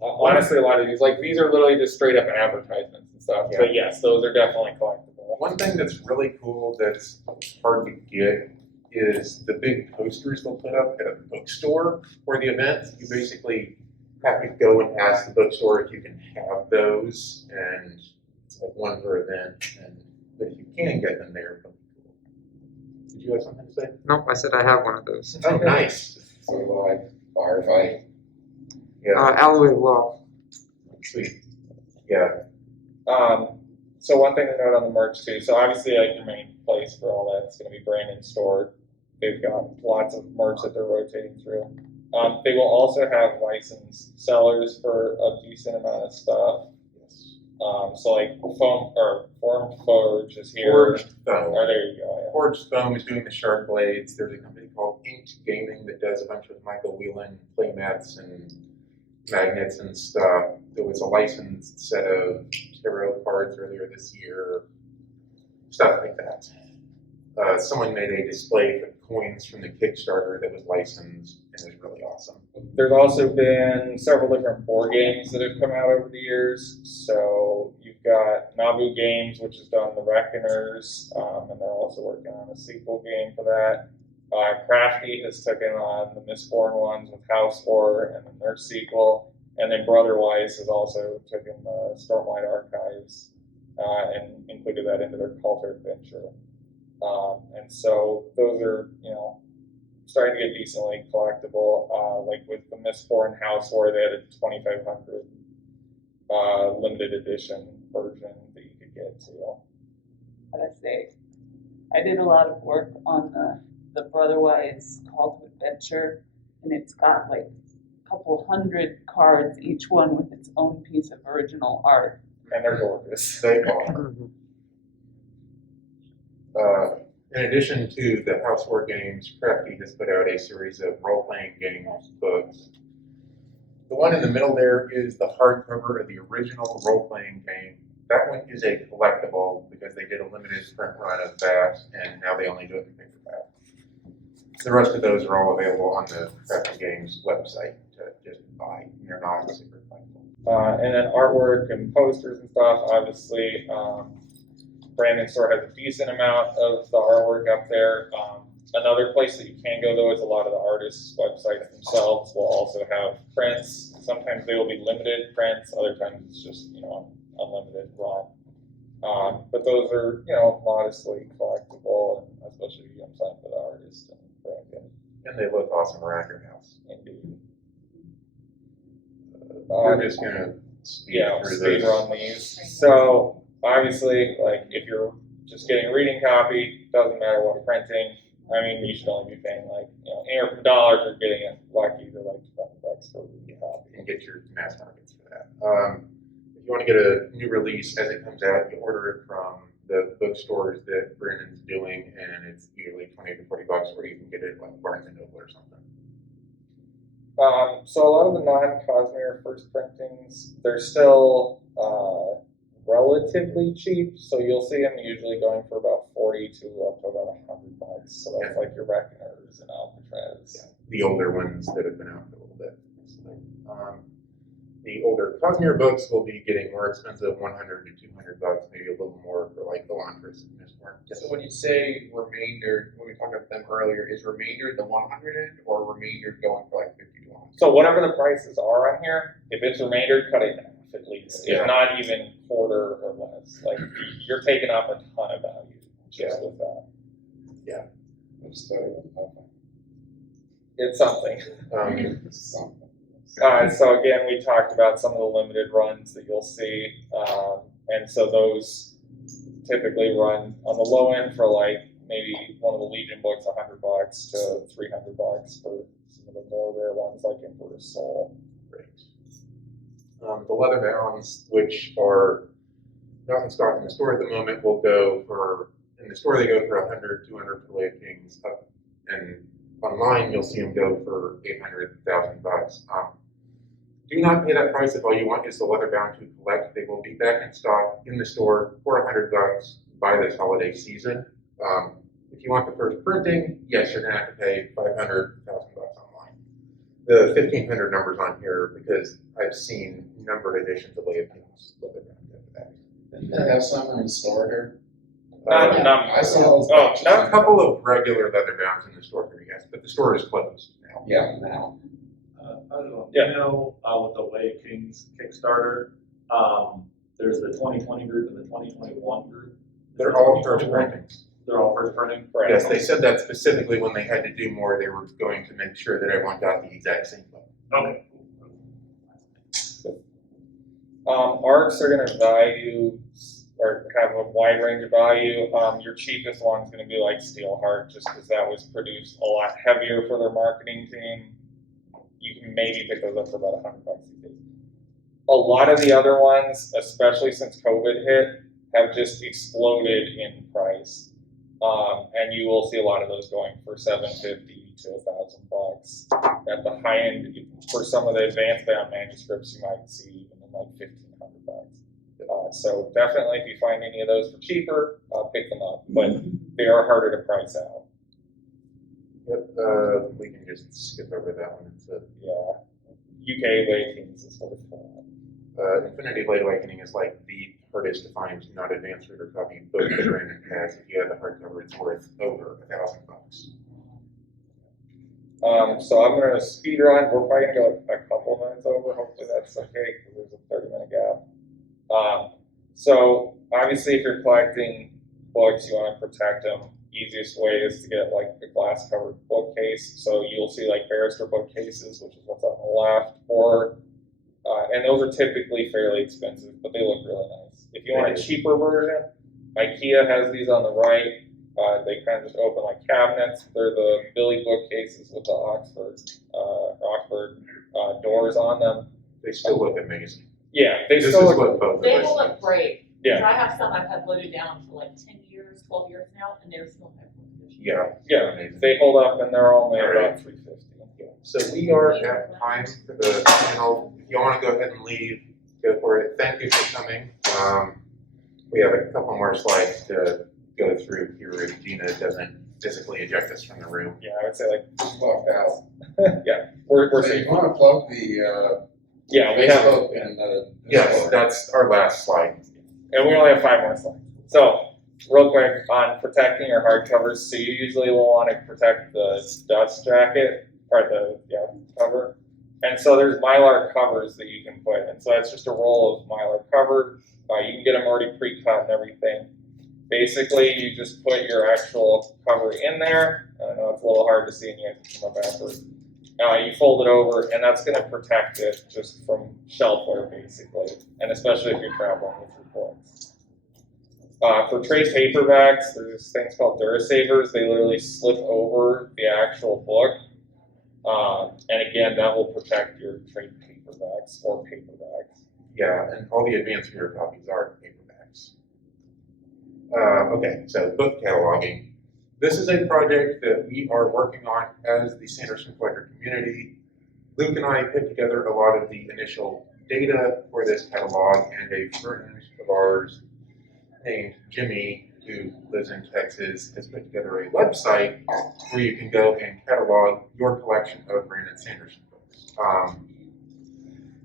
Honestly, a lot of these are literally just straight up advertisements and stuff. Yeah. But yes, those are definitely collectible. One thing that's really cool that's hard to get is the big posters they'll put up at a bookstore for the event. You basically have to go and ask the bookstore if you can have those, and it's like one per event. But if you can get them there, it'll be cool. Did you have something to say? Nope, I said I have one of those. Oh, nice. So like firefight. Yeah, Alloy Law. sweet. Yeah. So one thing to note on the merch too. So obviously, like your main place for all that is going to be Brandon's store. They've got lots of merch that they're rotating through. They will also have licensed sellers for a decent amount of stuff. So like Formed Forge is here. Forged Foam. Oh, there you go. Yeah. Forged Foam is doing the shark blades. There's a company called Inked Gaming that does a bunch of Michael Whelan playmats and magnets and stuff. There was a licensed set of tarot cards earlier this year. Stuff like that. Someone made a display for coins from the Kickstarter that was licensed, and it was really awesome. There's also been several different board games that have come out over the years. So you've got Nabu Games, which has done The Reckoners, and they're also working on a sequel game for that. Crafty has taken on the Mistborn ones with House Horror and then their sequel. And then Brotherwise has also taken the Stormlight Archives and included that into their Culter Adventure. And so those are, starting to get decently collectible. Like with the Mistborn House Horror, they had a 2500 limited edition version that you could get to. Gotta say, I did a lot of work on the Brotherwise Call to Adventure, and it's got like a couple hundred cards, each one with its own piece of original art. And they're gorgeous. They are. In addition to the House War games, Crafty has put out a series of role-playing games books. The one in the middle there is the hardcover of the original role-playing game. That one is a collectible because they did a limited print run of that, and now they only do it in paperback. The rest of those are all available on the Crafty Games website to just buy. They're not super collectible. And then artwork and posters and stuff, obviously, Brandon's store has a decent amount of the artwork up there. Another place that you can go though is a lot of the artists' websites themselves will also have prints. Sometimes they will be limited prints, other times it's just, unlimited run. But those are, modestly collectible, and especially if you have signed for the artist and Brandon. And they look awesome around your house. Indeed. We're just gonna speed through speed this. run these. So obviously, like if you're just getting a reading copy, doesn't matter what printing. I mean, you should only be paying anywhere from dollars or getting it lucky to $20 for a reading copy. And get your mass markets for that. If you want to get a new release as it comes out, you order it from the bookstores that Brandon's doing, and it's usually $20 to $40, or you can get it like Barnes and Noble or something. So a lot of the non-Cosmere first printings, they're still relatively cheap. So you'll see them usually going for about $40 to up to about $100. So that's like your Reckoners and Alcatraz. Yeah. The older ones that have been out for a little bit. The older Cosmere books will be getting more expensive, $100 to $200, maybe a little more for like the Elantris and Mistborn. So when you say remainder, when we talked about them earlier, is remainder the 100 end or remainder going for like 50 to 100? So whatever the prices are on here, if it's remainder, cut it in half at least. Yeah. If not even quarter or less. Like you're taking off a ton of value just with that. It's better than nothing. It's something. Something. So again, we talked about some of the limited runs that you'll see, and so those typically run on the low end for like maybe one of the Legion books, $100 to $300 for some of the more rare ones like Emperor's Soul. Great. The leather bounds, which are not in stock in the store at the moment, will go for, in the store they go for $100, $200 for Way of Kings, up, and online you'll see them go for $800, $1,000. Do not pay that price if all you want is the leather bound to collect. They will be back in stock in the store for $100 by this holiday season. If you want the first printing, yes, you're gonna have to pay $500, $1,000 online. The 1,500 numbers on here because I've seen numbered editions of Way of Kings leather bound after that. Didn't they have some in the store here? Not I saw those. Oh, boxes. A couple of regular leather bounds in the store here, yes, but the store is closed now. Yeah, now. I don't know, Yeah. with the Way of Kings Kickstarter, there's the 2020 group and the 2021 group. They're all first printings. They're all first printing? Yes, they said that specifically when they had to do more, they were going to make sure that everyone got the exact same book. Okay. Arcs are gonna value or have a wide range of value. Your cheapest one's gonna be like Steelheart, just because that was produced a lot heavier for their marketing team. You can maybe pick those up for about $100 these days. A lot of the other ones, especially since COVID hit, have just exploded in price. And you will see a lot of those going for $750 to $1,000. At the high end, for some of the advanced bound manuscripts, you might see even in like $1,500. So definitely, if you find any of those for cheaper, pick them up. But they are harder to price out. Yep, we can just skip over that one. It's UK Way Kings is sort of fun. Infinity Blade Awakening is like the hardest to find not advanced reader copy book that Brandon has. If you have the hardcover, it's worth over $1,000. So I'm gonna speed run. We're probably gonna go a couple minutes over. Hopefully that's okay because there's a 30-minute gap. So obviously, if you're collecting books, you want to protect them. Easiest way is to get like a glass covered bookcase. So you'll see like barrister bookcases, which is what's on the left, or and those are typically fairly expensive, but they look really nice. If you want a cheaper version, IKEA has these on the right. They kind of just open like cabinets. They're the Billy bookcases with the Oxford doors on them. They still look amazing. Yeah, they This still is look. what both of They us will think. look great. Yeah. 'Cause I have some I've had loaded down for like 10 years, 12 years now, and they're still in excellent condition. Yeah. Yeah, Amazing. they hold up and they're only Alright. about $350. So we are at time for the panel. If you want to go ahead and leave, go for it. Thank you for coming. We have a couple more slides to go through here if Deana doesn't physically eject us from the room. Yeah, I would say like Locked out. we're So safe. you wanna plug the Yeah, we have, Facebook and, Yes, Discord. that's our last slide. and we only have 5 more slides. So, real quick on protecting your hardcovers. So you usually will want to protect the dust jacket or the cover. And so there's Mylar covers that you can put, and so it's just a roll of Mylar cover. You can get them already pre-cut and everything. Basically, you just put your actual cover in there. I know it's a little hard to see, and you have to come up after. You fold it over, and that's going to protect it just from shelfware, basically, and especially if you're traveling with your books. For trade paperbacks, there's things called Durasavers. They literally slip over the actual book. And again, that will protect your trade paperbacks or paperbacks. Yeah, and all the advanced reader copies are paperbacks. Okay, so book cataloging. This is a project that we are working on as the Sanderson Collector community. Luke and I put together a lot of the initial data for this catalog, and a friend of ours named Jimmy, who lives in Texas, has put together a website where you can go and catalog your collection of Brandon Sanderson books.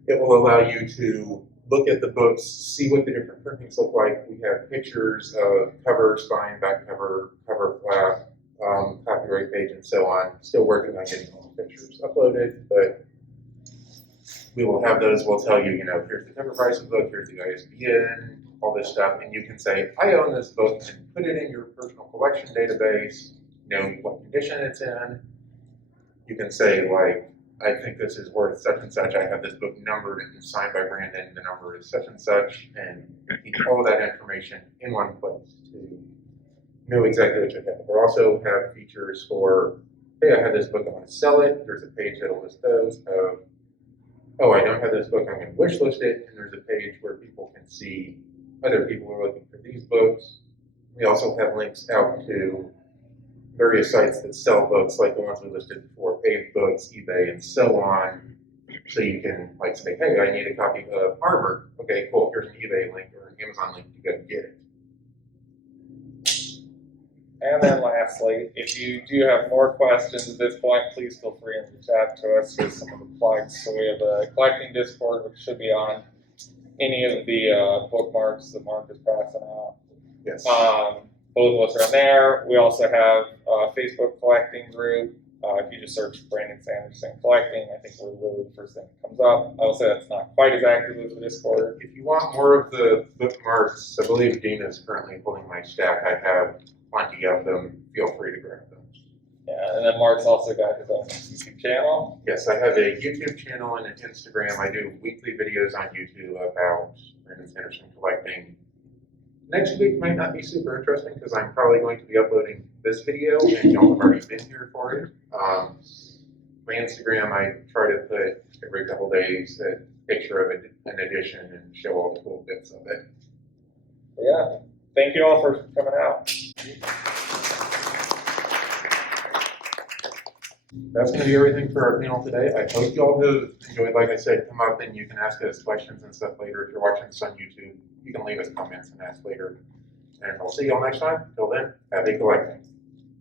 It will allow you to look at the books, see what the different printings look like. We have pictures of cover, spine, back cover, cover flap, copyright page, and so on. Still working on getting all the pictures uploaded, but we will have those. We'll tell you, here's the cover price of the book, here's the ISBN, all this stuff, and you can say, I own this book, and put it in your personal collection database, what condition it's in. You can say, like, I think this is worth such and such, I have this book numbered and signed by Brandon, the number is such and such, and keep all that information in one place to know exactly what you have. We'll also have features for, hey, I have this book, I want to sell it, there's a page that'll list those of, oh, I don't have this book, I'm going to wish list it, and there's a page where people can see other people are looking for these books. We also have links out to various sites that sell books, like the ones we listed before, Paved Books, eBay, and so on. So you can say, hey, I need a copy of Armor. Okay, cool, here's an eBay link or an Amazon link to go get it. And then lastly, if you do have more questions at this point, please feel free to reach out to us with some of the plugs. So we have a collecting Discord, which should be on any of the bookmarks that Mark is passing out. Yes. Both of us are in there. We also have a Facebook collecting group. If you just search Brandon Sanderson Collecting, I think we're literally the first thing that comes up. I will say that's not quite as active as the Discord. If you want more of the bookmarks, I believe Deana is currently holding my stack. I have plenty of them. Feel free to grab them. Yeah, and then Mark's also got his own YouTube channel. Yes, I have a YouTube channel and an Instagram. I do weekly videos on YouTube about Brandon Sanderson Collecting. Next week might not be super interesting because I'm probably going to be uploading this video and y'all have already been here for it. My Instagram, I try to put every couple days a picture of an edition and show all the cool bits of it. Yeah, thank you all for coming out. That's going to be everything for our panel today. I hope you all have enjoyed. Like I said, come up and you can ask us questions and stuff later. If you're watching this on YouTube, you can leave us comments and ask later. And I'll see you all next time. Till then, happy collecting.